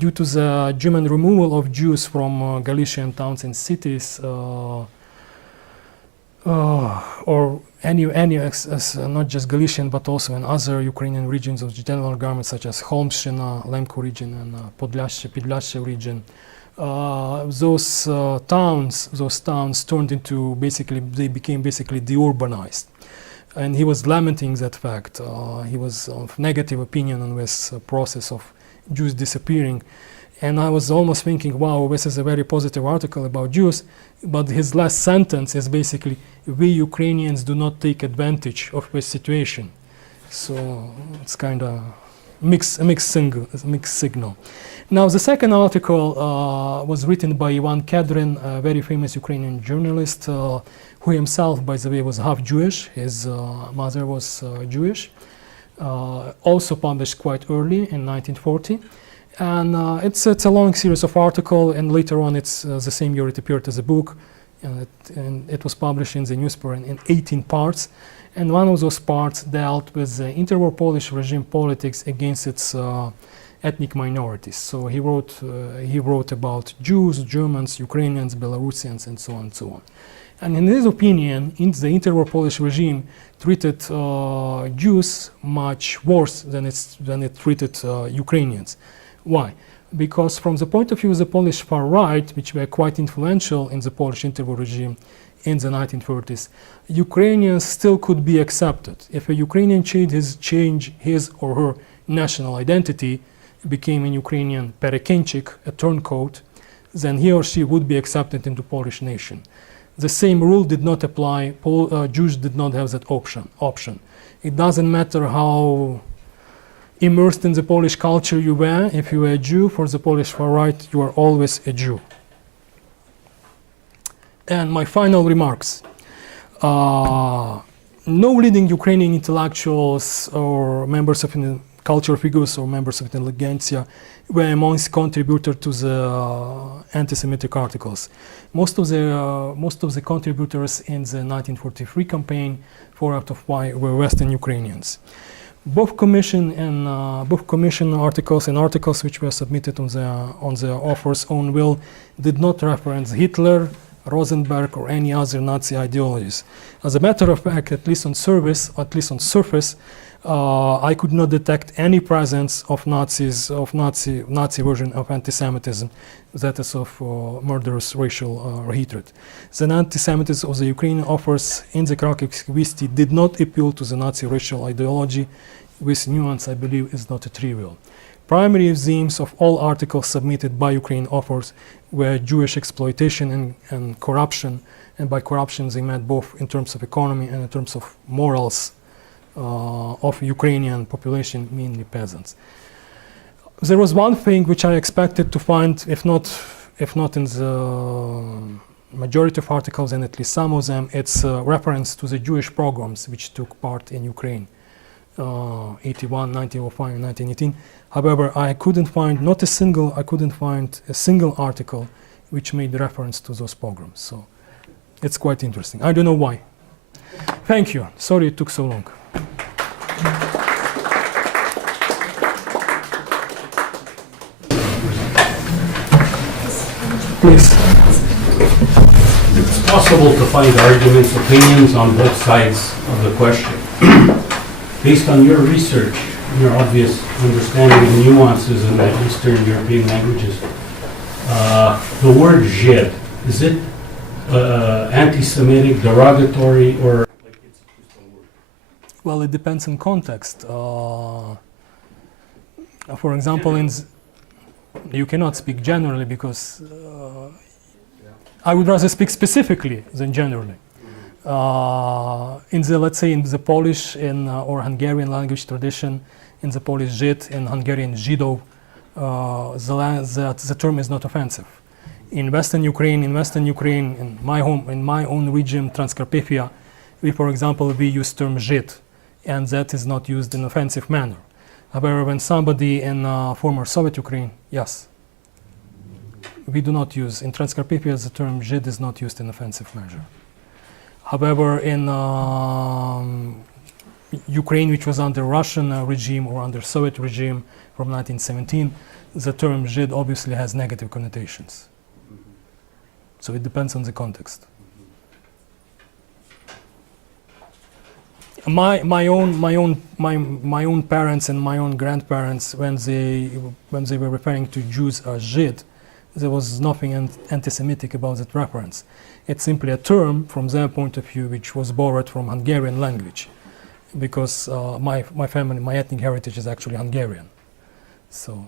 due to the German removal of Jews from Galician towns and cities, or any not just Galician but also in other Ukrainian regions of the Generalgouvernement, such as Holmshina, Lemko region, and Podlyashe region, those towns turned into they became basically deurbanized. And he was lamenting that fact. He was of negative opinion on this process of Jews disappearing. And I was almost thinking, wow, this is a very positive article about Jews, but his last sentence is basically, we Ukrainians do not take advantage of this situation. So it's kind of a mixed signal. Now, the second article was written by Ivan Kedrin, a very famous Ukrainian journalist, who himself, by the way, was half Jewish. His mother was Jewish. Also published quite early in 1940. And it's a long series of articles, and later on, it's the same year it appeared as a book, and it was published in the newspaper in 18 parts. And one of those parts dealt with the interwar Polish regime politics against its ethnic minorities. So he wrote about Jews, Germans, Ukrainians, Belarusians, and so on and so on. And in his opinion, the interwar Polish regime treated Jews much worse than it treated Ukrainians. Why? Because from the point of view of the Polish far right, which were quite influential in the Polish interwar regime in the 1930s, Ukrainians still could be accepted. If a Ukrainian changed his or her national identity, became a Ukrainian perekenchik, a turncoat, then he or she would be accepted into Polish nation. The same rule did not apply. Jews did not have that option. It doesn't matter how immersed in the Polish culture you were. If you were a Jew, for the Polish far right, you are always a Jew. And my final remarks. No leading Ukrainian intellectuals or members of cultural figures or members of the intelligentsia were amongst contributors to the anti-Semitic articles. Most of the contributors in the 1943 campaign, 4 out of 5 were Western Ukrainians. Both commission articles and articles which were submitted on the author's own will did not reference Hitler, Rosenberg, or any other Nazi ideologies. As a matter of fact, at least on surface, I could not detect any presence of Nazi version of anti-Semitism, that is of murderous racial hatred. The anti-Semitism of the Ukrainian authors in the Krakivs'Ki Visti did not appeal to the Nazi racial ideology. With nuance, I believe, is not trivial. Primary themes of all articles submitted by Ukrainian authors were Jewish exploitation and corruption, and by corruption they meant both in terms of economy and in terms of morals of Ukrainian population, mainly peasants. There was one thing which I expected to find, if not in the majority of articles, and at least some of them, it's a reference to the Jewish pogroms which took part in Ukraine, 81, 1905, and 1918. However, I couldn't find a single article which made reference to those pogroms. So it's quite interesting. I don't know why. Thank you. Sorry it took so long. Please. It's possible to find arguments, opinions on both sides of the question. Based on your research, your obvious understanding of nuances in the Eastern European languages, the word Žid, is it anti-Semitic, derogatory, or like it's just a word? Well, it depends on context. For example, You cannot speak generally because I would rather speak specifically than generally. In the, let's say, in the Polish or Hungarian language tradition, in the Polish Żyd, in Hungarian Żydów, the term is not offensive. In Western Ukraine, in my own region, Transcarpathia, we, for example, we use term Żyd, and that is not used in offensive manner. However, when somebody in former Soviet Ukraine, yes, we do not use, in Transcarpathia, the term Żyd is not used in offensive measure. However, in Ukraine, which was under Russian regime or under Soviet regime from 1917, the term Żyd obviously has negative connotations. So it depends on the context. My own parents and my own grandparents, when they were referring to Jews as Żyd, there was nothing anti-Semitic about that reference. It's simply a term from their point of view which was borrowed from Hungarian language, because my family, my ethnic heritage is actually Hungarian. So,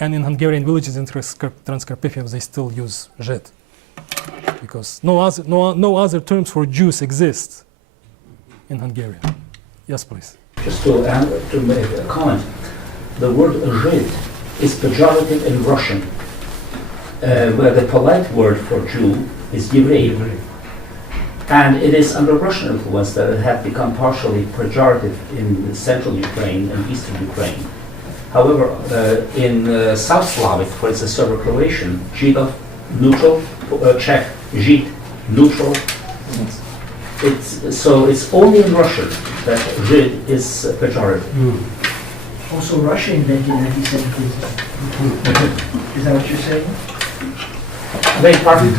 and in Hungarian villages in Transcarpathia they still use Żyd, because no other terms for Jews exist in Hungarian. Yes, please. Just to make a comment, the word Żyd is pejorative in Russian, where the polite word for Jew is Yevrei. And it is under Russian influence that it had become partially pejorative in central Ukraine and eastern Ukraine. However, in South Slavic, for instance, Serbo-Croatian, Židov, neutral, Czech, Žid, neutral. It's only in Russian that Žid is pejorative. Also, Russia invented anti-Semitism. Is that what you're saying? I beg your pardon?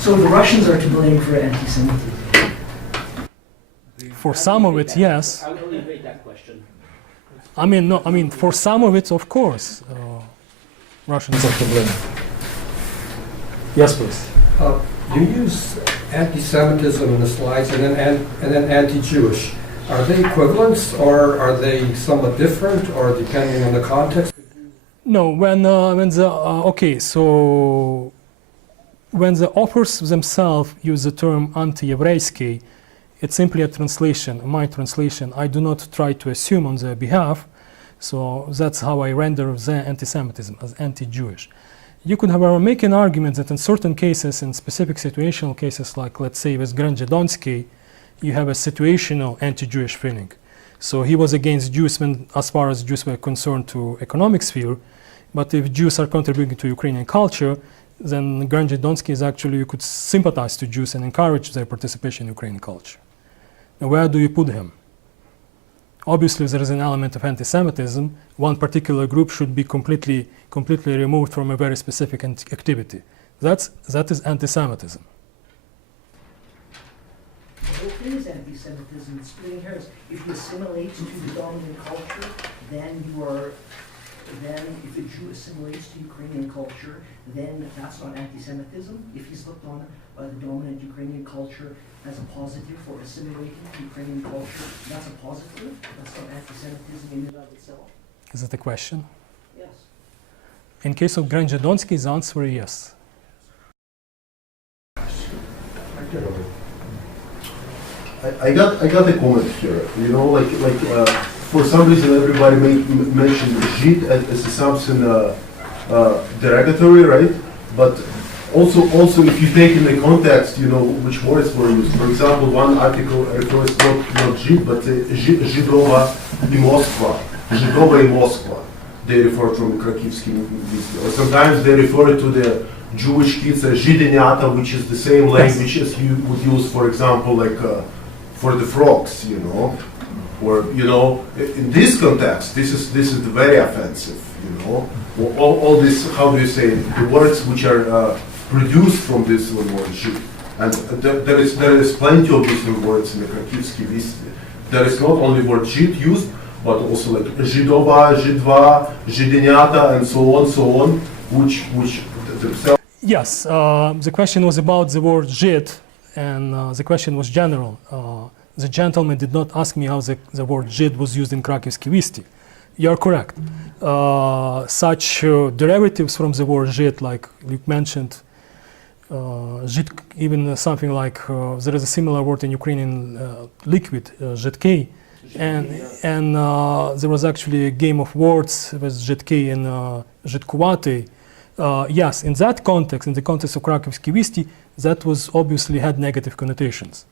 So the Russians are to blame for anti-Semitism? For some of it, yes. I will evade that question. I mean, no. I mean, for some of it, of course, Russians are to blame. Yes, please. You use anti-Semitism in the slides and then anti-Jewish. Are they equivalents or are they somewhat different or depending on the context? No, when the when the authors themselves use the term anti-Yevreyski, it's simply a translation, my translation. I do not try to assume on their behalf, so that's how I render their anti-Semitism as anti-Jewish. You could, however, make an argument that in certain cases, in specific situational cases, like let's say with Generalgouvernement, you have a situational anti-Jewish feeling. So he was against Jews when, as far as Jews were concerned to economic sphere, but if Jews are contributing to Ukrainian culture, then Generalgouvernement is actually, you could sympathize to Jews and encourage their participation in Ukrainian culture. Now, where do you put him? Obviously, there is an element of anti-Semitism. One particular group should be completely removed from a very specific activity. That is anti-Semitism. What is anti-Semitism? It's splitting hairs. If you assimilate to the dominant culture, then if a Jew assimilates to Ukrainian culture, then that's not anti-Semitism. If he's looked on by the dominant Ukrainian culture as a positive for assimilating to Ukrainian culture, that's a positive. That's not anti-Semitism in and of itself. Is that a question? Yes. In case of Generalgouvernement, the answer is yes. I got a comment here. You know, for some reason everybody mentioned Žid as something derogatory, right? But also if you take in the context, you know, which words were used. For example, one article refers not Žid, but Židova in Moskva. Židova in Moskva. They refer from Krakivs'Ki Visti. Or sometimes they refer to the Jewish kids as Žideniata, which is the same language as you would use, for example, for the frogs, you know. Or, you know, in this context, this is very offensive, you know. All this, how do you say, the words which are produced from this word Žid. And there is plenty of different words in the Krakivs'Ki Visti. There is not only word Žid used, but also like Židova, Židva, Žideniata, and so on, which themselves. Yes, the question was about the word Žid, and the question was general. The gentleman did not ask me how the word Žid was used in Krakivs'Ki Visti. You're correct. Such derivatives from the word Žid, like you mentioned, Žid, even something like there is a similar word in Ukrainian liquid, Židkei, and there was actually a game of words with Židkei and Židkuvati. Yes, in that context, in the context of Krakivs'Ki Visti, that was obviously had negative connotations.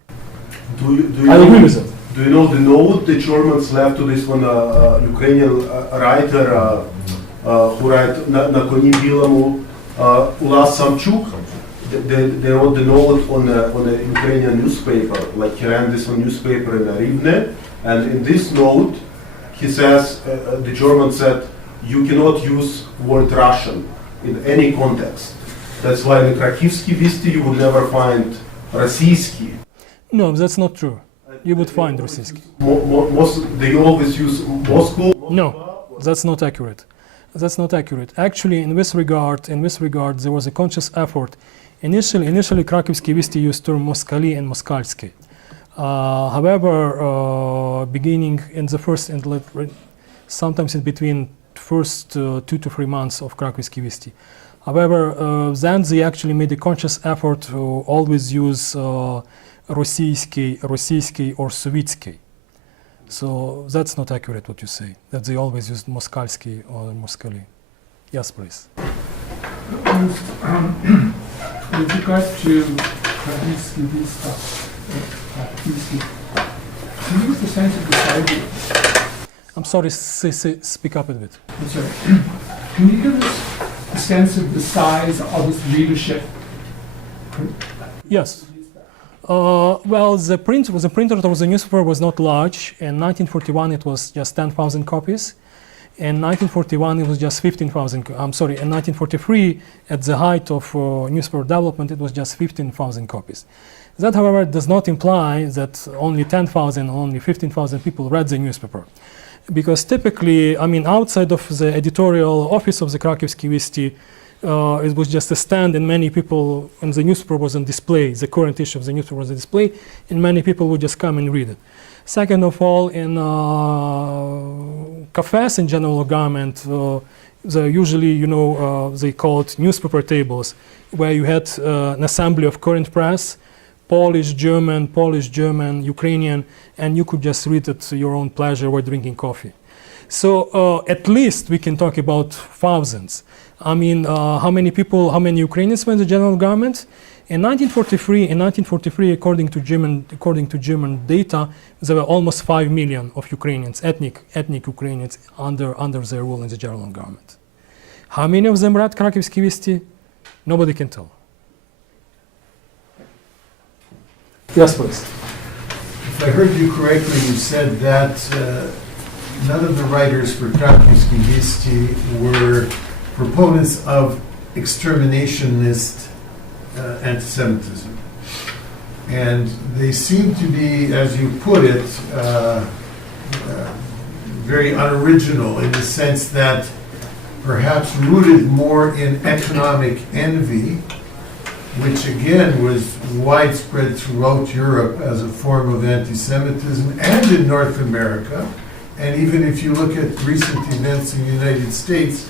Do you I agree know, with that. do you know the note the Germans left to this one Ukrainian writer who wrote на коні білому Ulas Samchuk? They wrote the note on a Ukrainian newspaper, like he ran this one newspaper in Rivne, and in this note he says, the German said, you cannot use word Russian in any context. That's why in Krakivs'Ki Visti you would never find Российский. No, that's not true. You would find Russiski. They always use Moscow. No, that's not accurate. That's not accurate. Actually, in this regard, there was a conscious effort. Initially, Krakivs'Ki Visti used term Moskali and Moskalski. However, beginning in the first, sometimes in between first 2 to 3 months of Krakivs'Ki Visti. However, then they actually made a conscious effort to always use Rossiyskiy or Sovetskiy. So that's not accurate what you say, that they always used Moskalski or Moskali. Yes, please. With regard to Krakivs'Ki Visti, can you give us a sense of the size? I'm sorry, speak up a bit. I'm sorry. Can you give us a sense of the size of its readership? Yes. Well, the printer of the newspaper was not large. In 1941, it was just 10,000 copies. In 1941, it was just 15,000. I'm sorry, in 1943, at the height of newspaper development, it was just 15,000 copies. That, however, does not imply that only 10,000, only 15,000 people read the newspaper. Because typically, I mean, outside of the editorial office of the Krakivs'Ki Visti, it was just a stand, and many people, and the newspaper was on display, the current issue of the newspaper was on display, and many people would just come and read it. Second of all, in cafes in Generalgouvernement, they usually, they called newspaper tables, where you had an assembly of current press, Polish, German, Ukrainian, and you could just read at your own pleasure while drinking coffee. So at least we can talk about thousands. I mean, how many Ukrainians were in the general government? In 1943, according to German data, there were almost 5 million of Ukrainians, ethnic Ukrainians, under their rule in the general government. How many of them read Krakivs'Ki Visti? Nobody can tell. Yes, please. If I heard you correctly, you said that none of the writers for Krakivs'Ki Visti were proponents of exterminationist anti-Semitism. And they seem to be, as you put it, very unoriginal in the sense that perhaps rooted more in economic envy, which again was widespread throughout Europe as a form of anti-Semitism and in North America. And even if you look at recent events in the United States,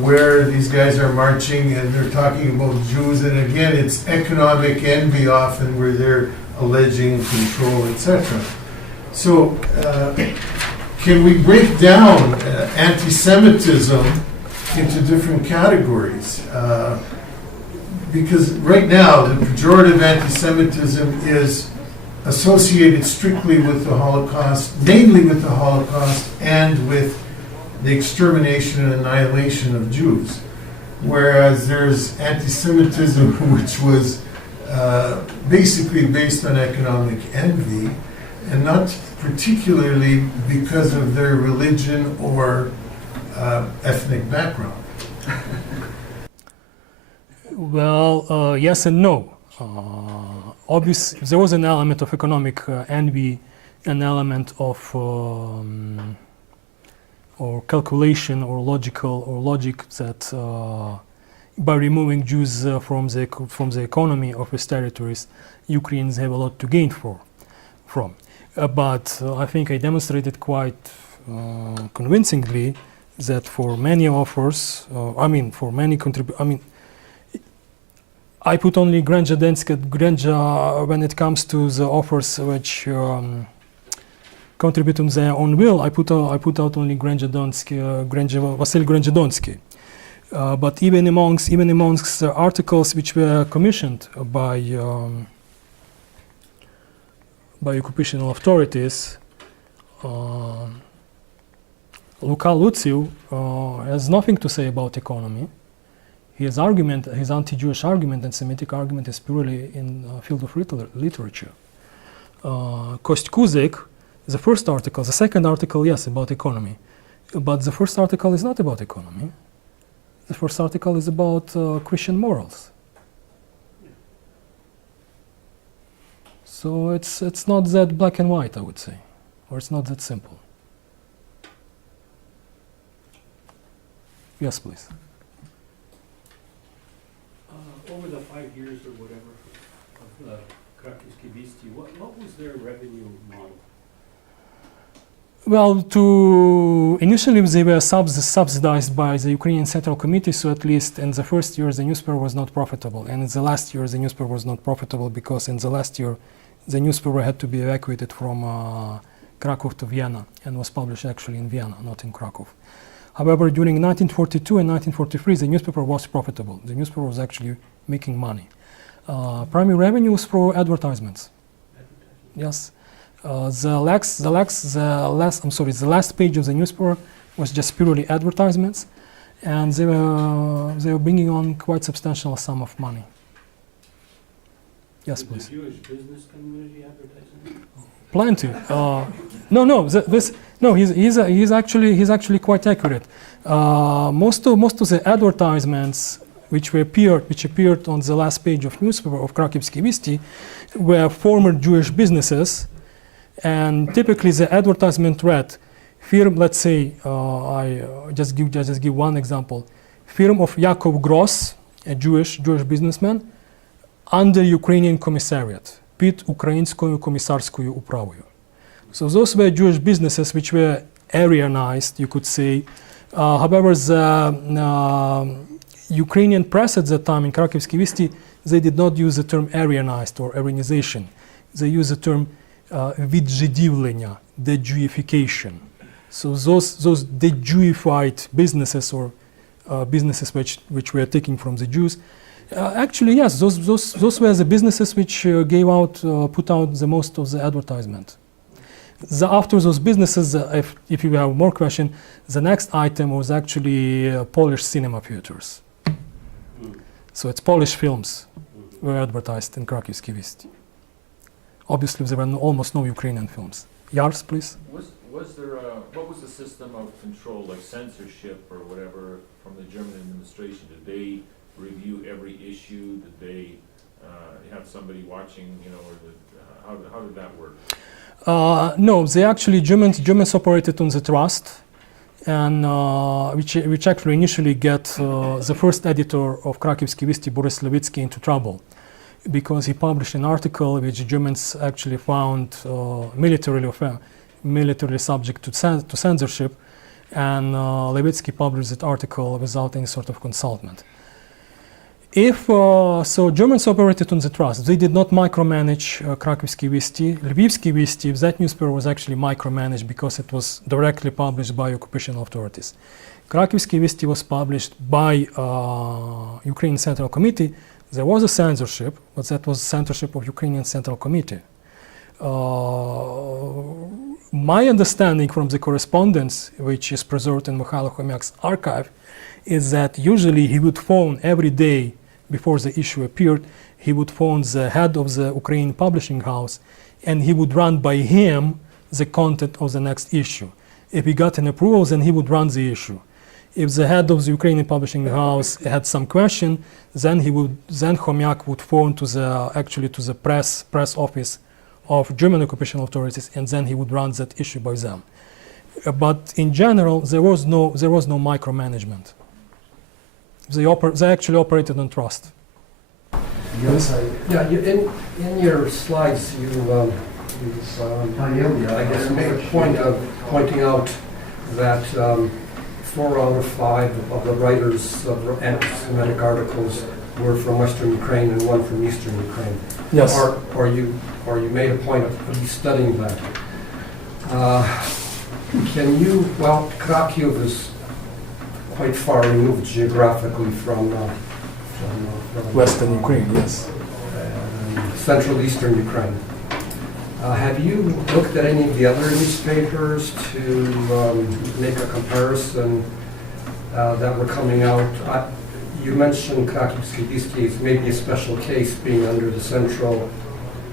where these guys are marching and they're talking about Jews, and again, it's economic envy often where they're alleging control, etc. So, can we break down anti-Semitism into different categories? Because right now, the pejorative anti-Semitism is associated strictly with the Holocaust, mainly with the Holocaust and with the extermination and annihilation of Jews. Whereas there's anti-Semitism, which was basically based on economic envy, and not particularly because of their religion or ethnic background. Well, yes and no. Obviously, there was an element of economic envy, an element of or calculation or logic that by removing Jews from the economy of its territories, Ukrainians have a lot to gain from. But I think I demonstrated quite convincingly that for many authors, for many I put only Granja when it comes to the authors which contribute on their own will. I put out only Vasily Granja-Donsky. But even amongst the articles which were commissioned by occupational authorities, Luca Luciu has nothing to say about economy. His anti-Jewish argument and Semitic argument is purely in the field of literature. Kost Kuzik, the first article, the second article, yes, about economy. But the first article is not about economy. The first article is about Christian morals. So it's not that black and white, I would say, or it's not that simple. Yes, please. Over the 5 years or whatever of Krakivs'Ki Visti, what was their revenue model? Well, initially they were subsidized by the Ukrainian Central Committee, so at least in the first year the newspaper was not profitable, and in the last year the newspaper was not profitable because in the last year the newspaper had to be evacuated from Cracow to Vienna and was published actually in Vienna, not in Cracow. However, during 1942 and 1943 the newspaper was profitable. The newspaper was actually making money. Primary revenue was for advertisements. Yes. The last page of the newspaper was just purely advertisements, and they were bringing on quite substantial sum of money. Yes, Did please. the Jewish business community advertising? Plenty. He's actually quite accurate. Most of the advertisements which appeared on the last page of newspaper of Krakivs'Ki Visti were former Jewish businesses. And typically the advertisement read, firm, let's say, I just give one example. Firm of Yakov Gross, a Jewish businessman, under Ukrainian commissariat, під Українською комісарською управою. So those were Jewish businesses which were Aryanized, you could say. However, the Ukrainian press at that time in Krakivs'Ki Visti, they did not use the term Aryanized or Aryanization. They used the term віджидівлення, de-Jewification. So those de-Jewified businesses or businesses which were taken from the Jews, actually yes, those were the businesses which put out the most of the advertisement. After those businesses, if you have more question, the next item was actually Polish cinema theaters. So it's Polish films were advertised in Krakivs'Ki Visti. Obviously, there were almost no Ukrainian films. Yars, please. Was there what was the system of control, like censorship or whatever, from the German administration? Did they review every issue? Did they have somebody watching? Or how did that work? No, they actually Germans operated on the trust, and which actually initially get the first editor of Krakivs'Ki Visti, Boris Levitsky, into trouble, because he published an article which Germans actually found militarily subject to censorship, and Levitsky published that article without any sort of consultation. So Germans operated on the trust. They did not micromanage Krakivs'Ki Visti. Lvivsky Visti, that newspaper was actually micromanaged because it was directly published by occupational authorities. Krakivs'Ki Visti was published by Ukrainian Central Committee. There was a censorship, but that was censorship of Ukrainian Central Committee. My understanding from the correspondence, which is preserved in Mikhailo Khomyak's archive, is that usually he would phone every day before the issue appeared, he would phone the head of the Ukrainian publishing house, and he would run by him the content of the next issue. If he got an approval, then he would run the issue. If the head of the Ukrainian publishing house had some question, then Khomyak would phone to the press office of German occupational authorities, and then he would run that issue by them. But in general, there was no micromanagement. They actually operated on trust. Yes, in your slides, you I guess made a point of pointing out that 4 out of 5 of the writers of anti-Semitic articles were from Western Ukraine and 1 from Eastern Ukraine. Yes. Or you made a point of studying that. Can you, well, Cracow is quite far removed geographically from Western Ukraine, yes. Central Eastern Ukraine. Have you looked at any of the other newspapers to make a comparison that were coming out? You mentioned Krakivs'Ki Visti is maybe a special case being under the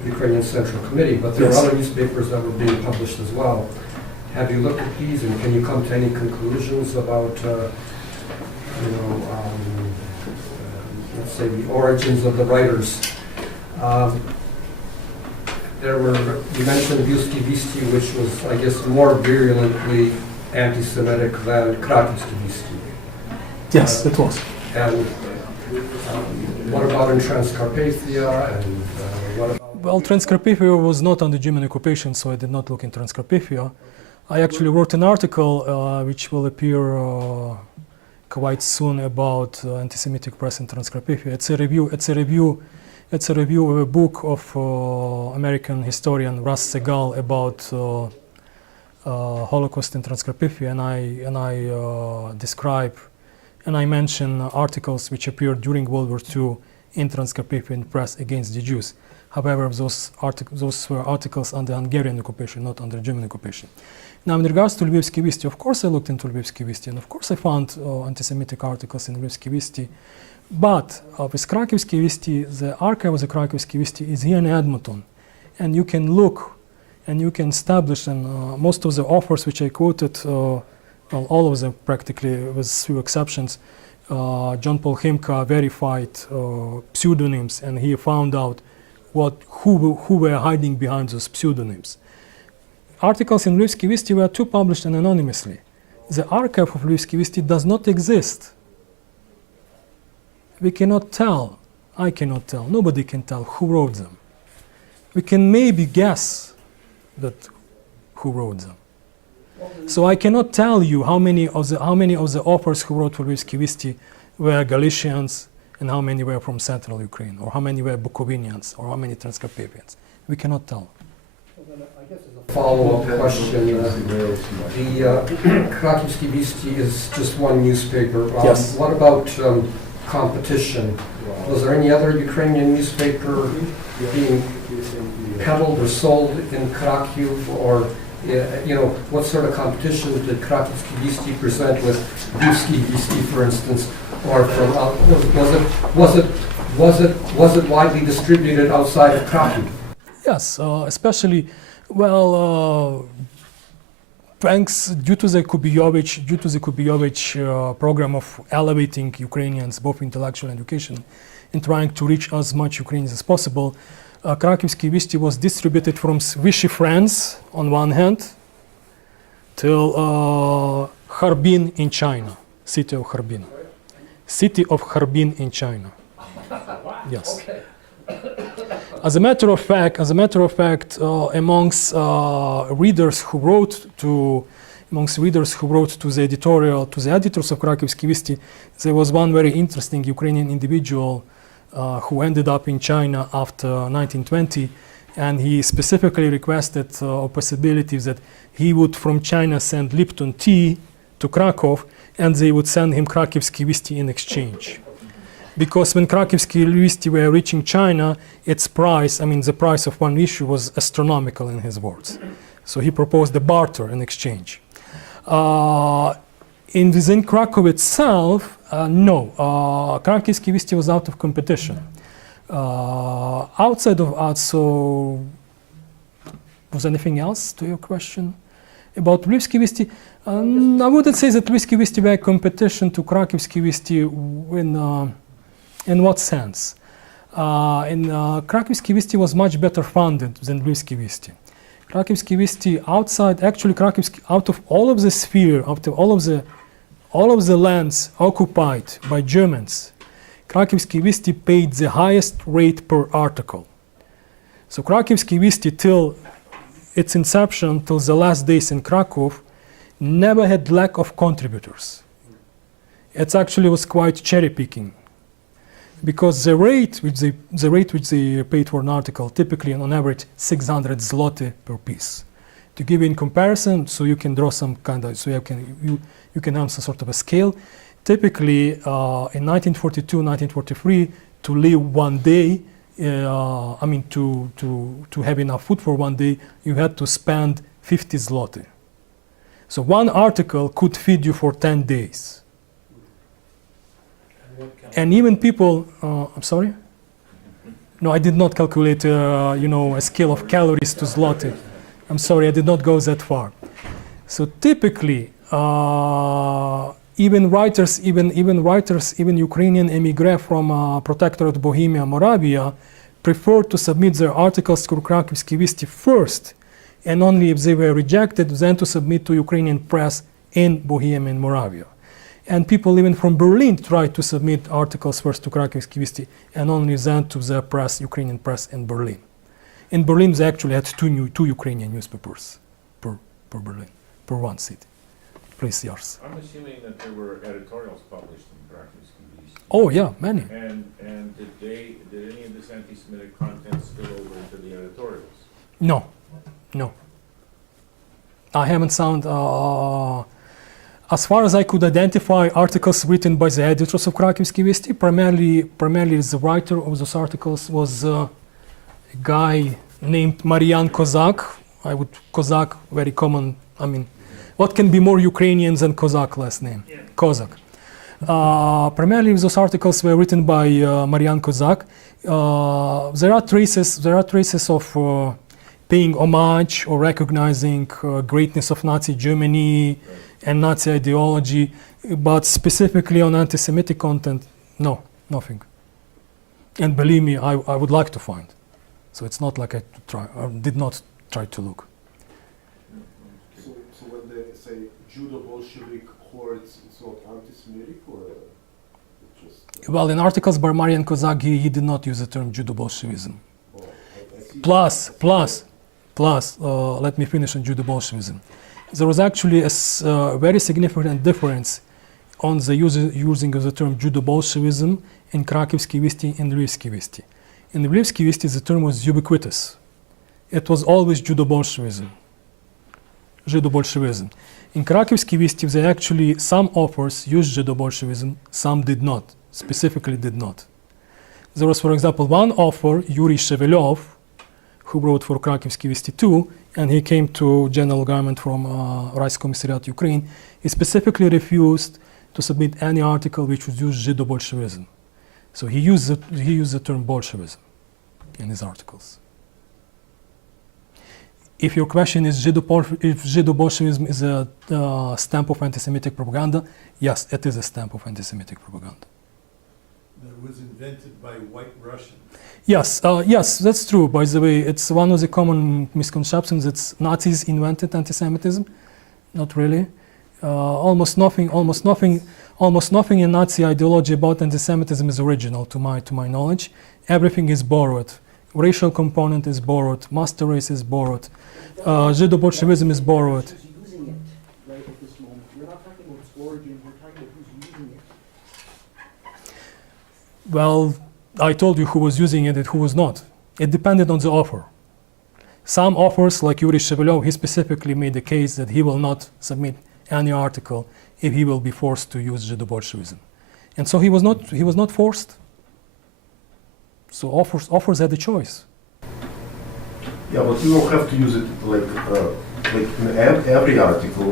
Ukrainian Central Committee, but there Yes. are other newspapers that were being published as well. Have you looked at these, and can you come to any conclusions about, let's say, the origins of the writers? You mentioned Krakivs'Ki Visti, which was, I guess, more virulently anti-Semitic than Krakivs'Ki Visti. Yes, it was. And what about in Transcarpathia? And what about? Well, Transcarpathia was not under German occupation, so I did not look in Transcarpathia. I actually wrote an article which will appear quite soon about anti-Semitic press in Transcarpathia. It's a review of a book of American historian Russ Segal about Holocaust in Transcarpathia, and I describe and I mention articles which appeared during World War II in Transcarpathian press against the Jews. However, those were articles under Hungarian occupation, not under German occupation. Now, in regards to Lvivsky Visti, of course I looked into Lvivsky Visti, and of course I found anti-Semitic articles in Lvivsky Visti. But with Krakivs'Ki Visti, the archive of the Krakivs'Ki Visti is here in Edmonton, and you can look and you can establish, and most of the authors which I quoted, well, all of them practically, with few exceptions, John Paul Himka verified pseudonyms, and he found out who were hiding behind those pseudonyms. Articles in Lvivsky Visti were too published and anonymously. The archive of Lvivsky Visti does not exist. We cannot tell, I cannot tell, nobody can tell who wrote them. We can maybe guess that who wrote them. So I cannot tell you how many of the authors who wrote for Lvivsky Visti were Galicians and how many were from Central Ukraine, or how many were Bukovinians, or how many Transcarpathians. We cannot tell. I guess as a follow-up question, the Krakivs'Ki Visti is just one newspaper. Yes. What about competition? Was there any other Ukrainian newspaper being peddled or sold in Krakow, or what sort of competition did Krakivs'Ki Visti present with Lvivsky Visti, for instance, or from was it widely distributed outside of Krakow? Yes, especially, well, thanks due to the Kubijovich program of elevating Ukrainians, both intellectual and education, in trying to reach as much Ukrainians as possible, Krakivs'Ki Visti was distributed from Vichy France on one hand till Harbin in China, city of Harbin in China. Yes. As a matter of fact, amongst readers who wrote to the editors of Krakivs'Ki Visti, there was one very interesting Ukrainian individual who ended up in China after 1920, and he specifically requested possibilities that he would from China send Lipton tea to Cracow, and they would send him Krakivs'Ki Visti in exchange. Because when Krakivs'Ki Visti were reaching China, its price, the price of one issue was astronomical in his words. So he proposed a barter in exchange. Within Cracow itself, no, Krakivs'Ki Visti was out of competition. Outside of that, so was anything else to your question about Lvivsky Visti? I wouldn't say that Lvivsky Visti were competition to Krakivs'Ki Visti in what sense? Krakivs'Ki Visti was much better funded than Lvivsky Visti. Krakivs'Ki Visti out of all of the sphere, out of all of the lands occupied by Germans, Krakivs'Ki Visti paid the highest rate per article. So Krakivs'Ki Visti till its inception, till the last days in Cracow, never had lack of contributors. It actually was quite cherry picking, because the rate which they paid for an article, typically on average 600 zloty per piece. To give you in comparison, so you can draw some kind of, so you can have some sort of a scale. Typically, in 1942, 1943, to live one day, to have enough food for one day, you had to spend 50 zloty. So one article could feed you for 10 days. And even people, I'm sorry? No, I did not calculate, a scale of calories to zloty. I'm sorry, I did not go that far. So typically, even Ukrainian emigres from Protectorate Bohemia, Moravia, preferred to submit their articles to Krakivs'Ki Visti first, and only if they were rejected, then to submit to Ukrainian press in Bohemia and Moravia. And people even from Berlin tried to submit articles first to Krakivs'Ki Visti, and only then to the press, Ukrainian press in Berlin. In Berlin, they actually had two Ukrainian newspapers per Berlin, per one city. Please, yours. I'm assuming that there were editorials published in Krakivs'Ki Visti. Oh yeah, many. And did any of this anti-Semitic content spill over into the editorials? No. I haven't found, as far as I could identify, articles written by the editors of Krakivs'Ki Visti. Primarily the writer of those articles was a guy named Marian Kozak. Kozak, very common, what can be more Ukrainian than Kozak last name? Yeah. Kozak. Primarily those articles were written by Marian Kozak. There are traces of paying homage or recognizing greatness of Nazi Germany and Nazi ideology, but specifically on anti-Semitic content, no, nothing. And believe me, I would like to find. So it's not like I did not try to look. So when they say Judo-Bolshevik hordes, it's not anti-Semitic, or just... Well, in articles by Marian Kozak, he did not use the term Judo-Bolshevism. Oh, I see. Plus, let me finish on Judo-Bolshevism. There was actually a very significant difference on the using of the term Judo-Bolshevism in Krakivs'Ki Visti and Lvivs'Ki Visti. In Lvivs'Ki Visti, the term was ubiquitous. It was always Judo-Bolshevism. In Krakivs'Ki Visti, they actually, some authors used Judo-Bolshevism, some did not, specifically did not. There was, for example, one author, Yuri Shevelyov, who wrote for Krakivs'Ki Visti too, and he came to Generalgouvernement from Reichskommissariat Ukraine. He specifically refused to submit any article which would use Judo-Bolshevism. So he used the term Bolshevism in his articles. If your question is if Judo-Bolshevism is a stamp of anti-Semitic propaganda, yes, it is a stamp of anti-Semitic propaganda. That was invented by white Russians. Yes, that's true. By the way, it's one of the common misconceptions that Nazis invented anti-Semitism. Not really. Almost nothing in Nazi ideology about anti-Semitism is original, to my knowledge. Everything is borrowed. Racial component is borrowed. Master race is borrowed. Judo-Bolshevism is borrowed. Who's using it right at this moment? We're not talking about its origin. We're talking about who's using it. Well, I told you who was using it and who was not. It depended on the author. Some authors, like Yuri Shevelyov, he specifically made the case that he will not submit any article if he will be forced to use Judo-Bolshevism. And so he was not forced. So authors had a choice. Yeah, but you don't have to use it like in every article.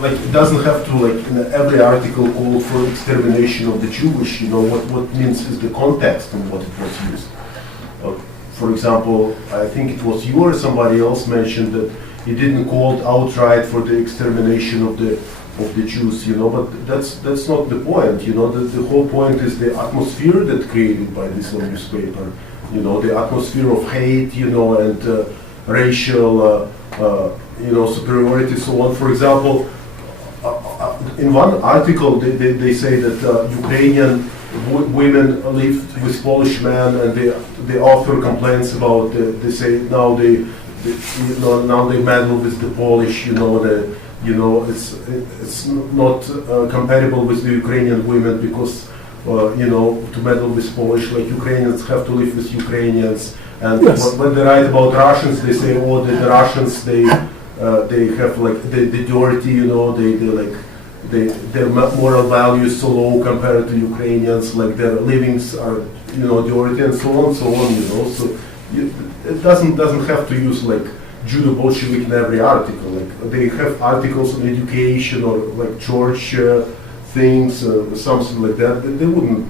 Like it doesn't have to in every article call for extermination of the Jewish. What means is the context and what it was used. For example, I think it was you or somebody else mentioned that he didn't call outright for the extermination of the Jews. But that's not the point. The whole point is the atmosphere that created by this newspaper. The atmosphere of hate, and racial, superiority, so on. For example, in one article, they say that Ukrainian women lived with Polish men, and the author complains about. They say now now they meddle with the Polish, it's not compatible with the Ukrainian women because, to meddle with Polish, like Ukrainians have to live with Ukrainians. And Yes. when they write about Russians, they say, oh, the Russians, they have like the dirty, their moral values so low compared to Ukrainians, like their livings are, dirty and so on, So it doesn't have to use like Judo-Bolshevik in every article. Like they have articles on education or like church things, something like that. They wouldn't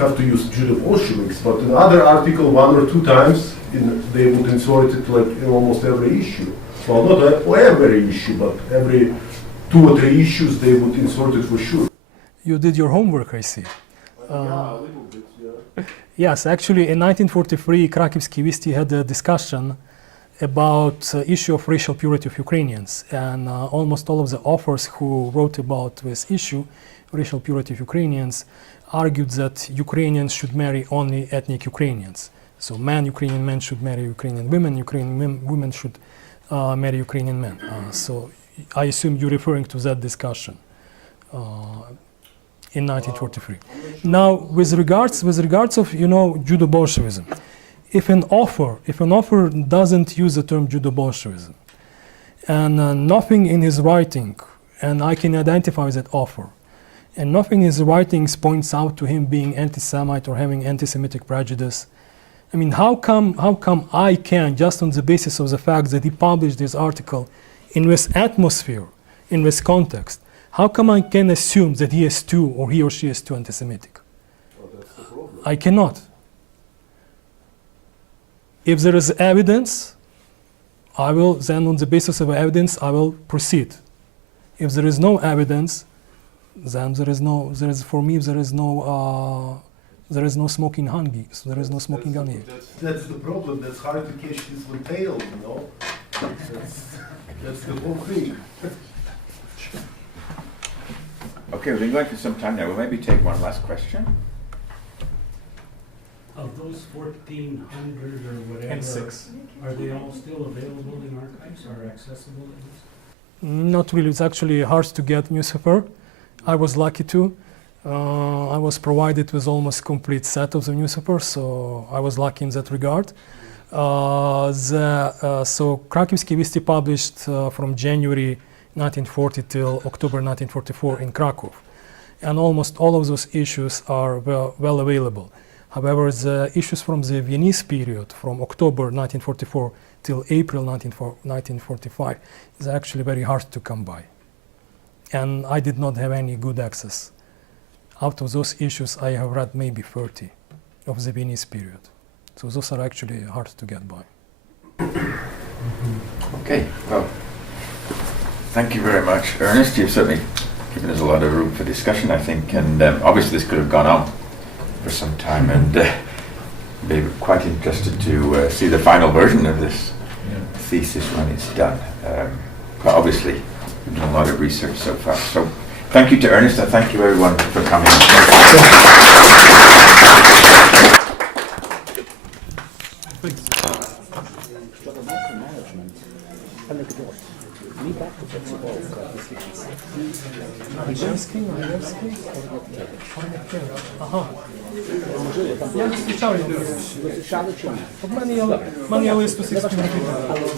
have to use Judo-Bolsheviks, but in other article 1 or 2 times they would insert it like in almost every issue. Well, not every issue, but every 2 or 3 issues they would insert it for sure. You did your homework, I see. Yeah, a little bit, yeah. Yes, actually, in 1943, Krakivs'Ki Visti had a discussion about issue of racial purity of Ukrainians, and almost all of the authors who wrote about this issue, racial purity of Ukrainians, argued that Ukrainians should marry only ethnic Ukrainians. So Ukrainian men should marry Ukrainian women should marry Ukrainian men. So I assume you're referring to that discussion in 1943. Now, with regards of Judo-Bolshevism, if an author doesn't use the term Judo-Bolshevism, and nothing in his writing, and I can identify that author, and nothing in his writings points out to him being anti-Semite or having anti-Semitic prejudice, I mean, how come I can, just on the basis of the fact that he published this article in this atmosphere, in this context, how come I can assume that he is too, or he or she is too anti-Semitic? Well, that's the problem. I cannot. If there is evidence, I will then, on the basis of evidence, I will proceed. If there is no evidence, then there is no smoking gun. So there is no smoking gun here. That's the problem. That's hard to catch this one tail, That's the whole thing. Okay, we've been going for some time now. We'll maybe take one last question. Of those 1,400 or whatever, And 6. are they all still available in archives or accessible at least? Not really. It's actually hard to get newspaper. I was lucky to. I was provided with almost complete set of the newspaper, so I was lucky in that regard. So Krakivs'Ki Visti published from January 1940 till October 1944 in Cracow, and almost all of those issues are well available. However, the issues from the Viennese period, from October 1944 till April 1945, is actually very hard to come by. And I did not have any good access. Out of those issues, I have read maybe 30 of the Viennese period. So those are actually hard to get by. Okay, well, thank you very much, Ernest. You've certainly given us a lot of room for discussion, I think, and obviously this could have gone on for some time, and they were quite interested to see the final version of this thesis when it's done. But obviously, we've done a lot of research so far. So thank you to Ernest, and thank you everyone for coming. Aha.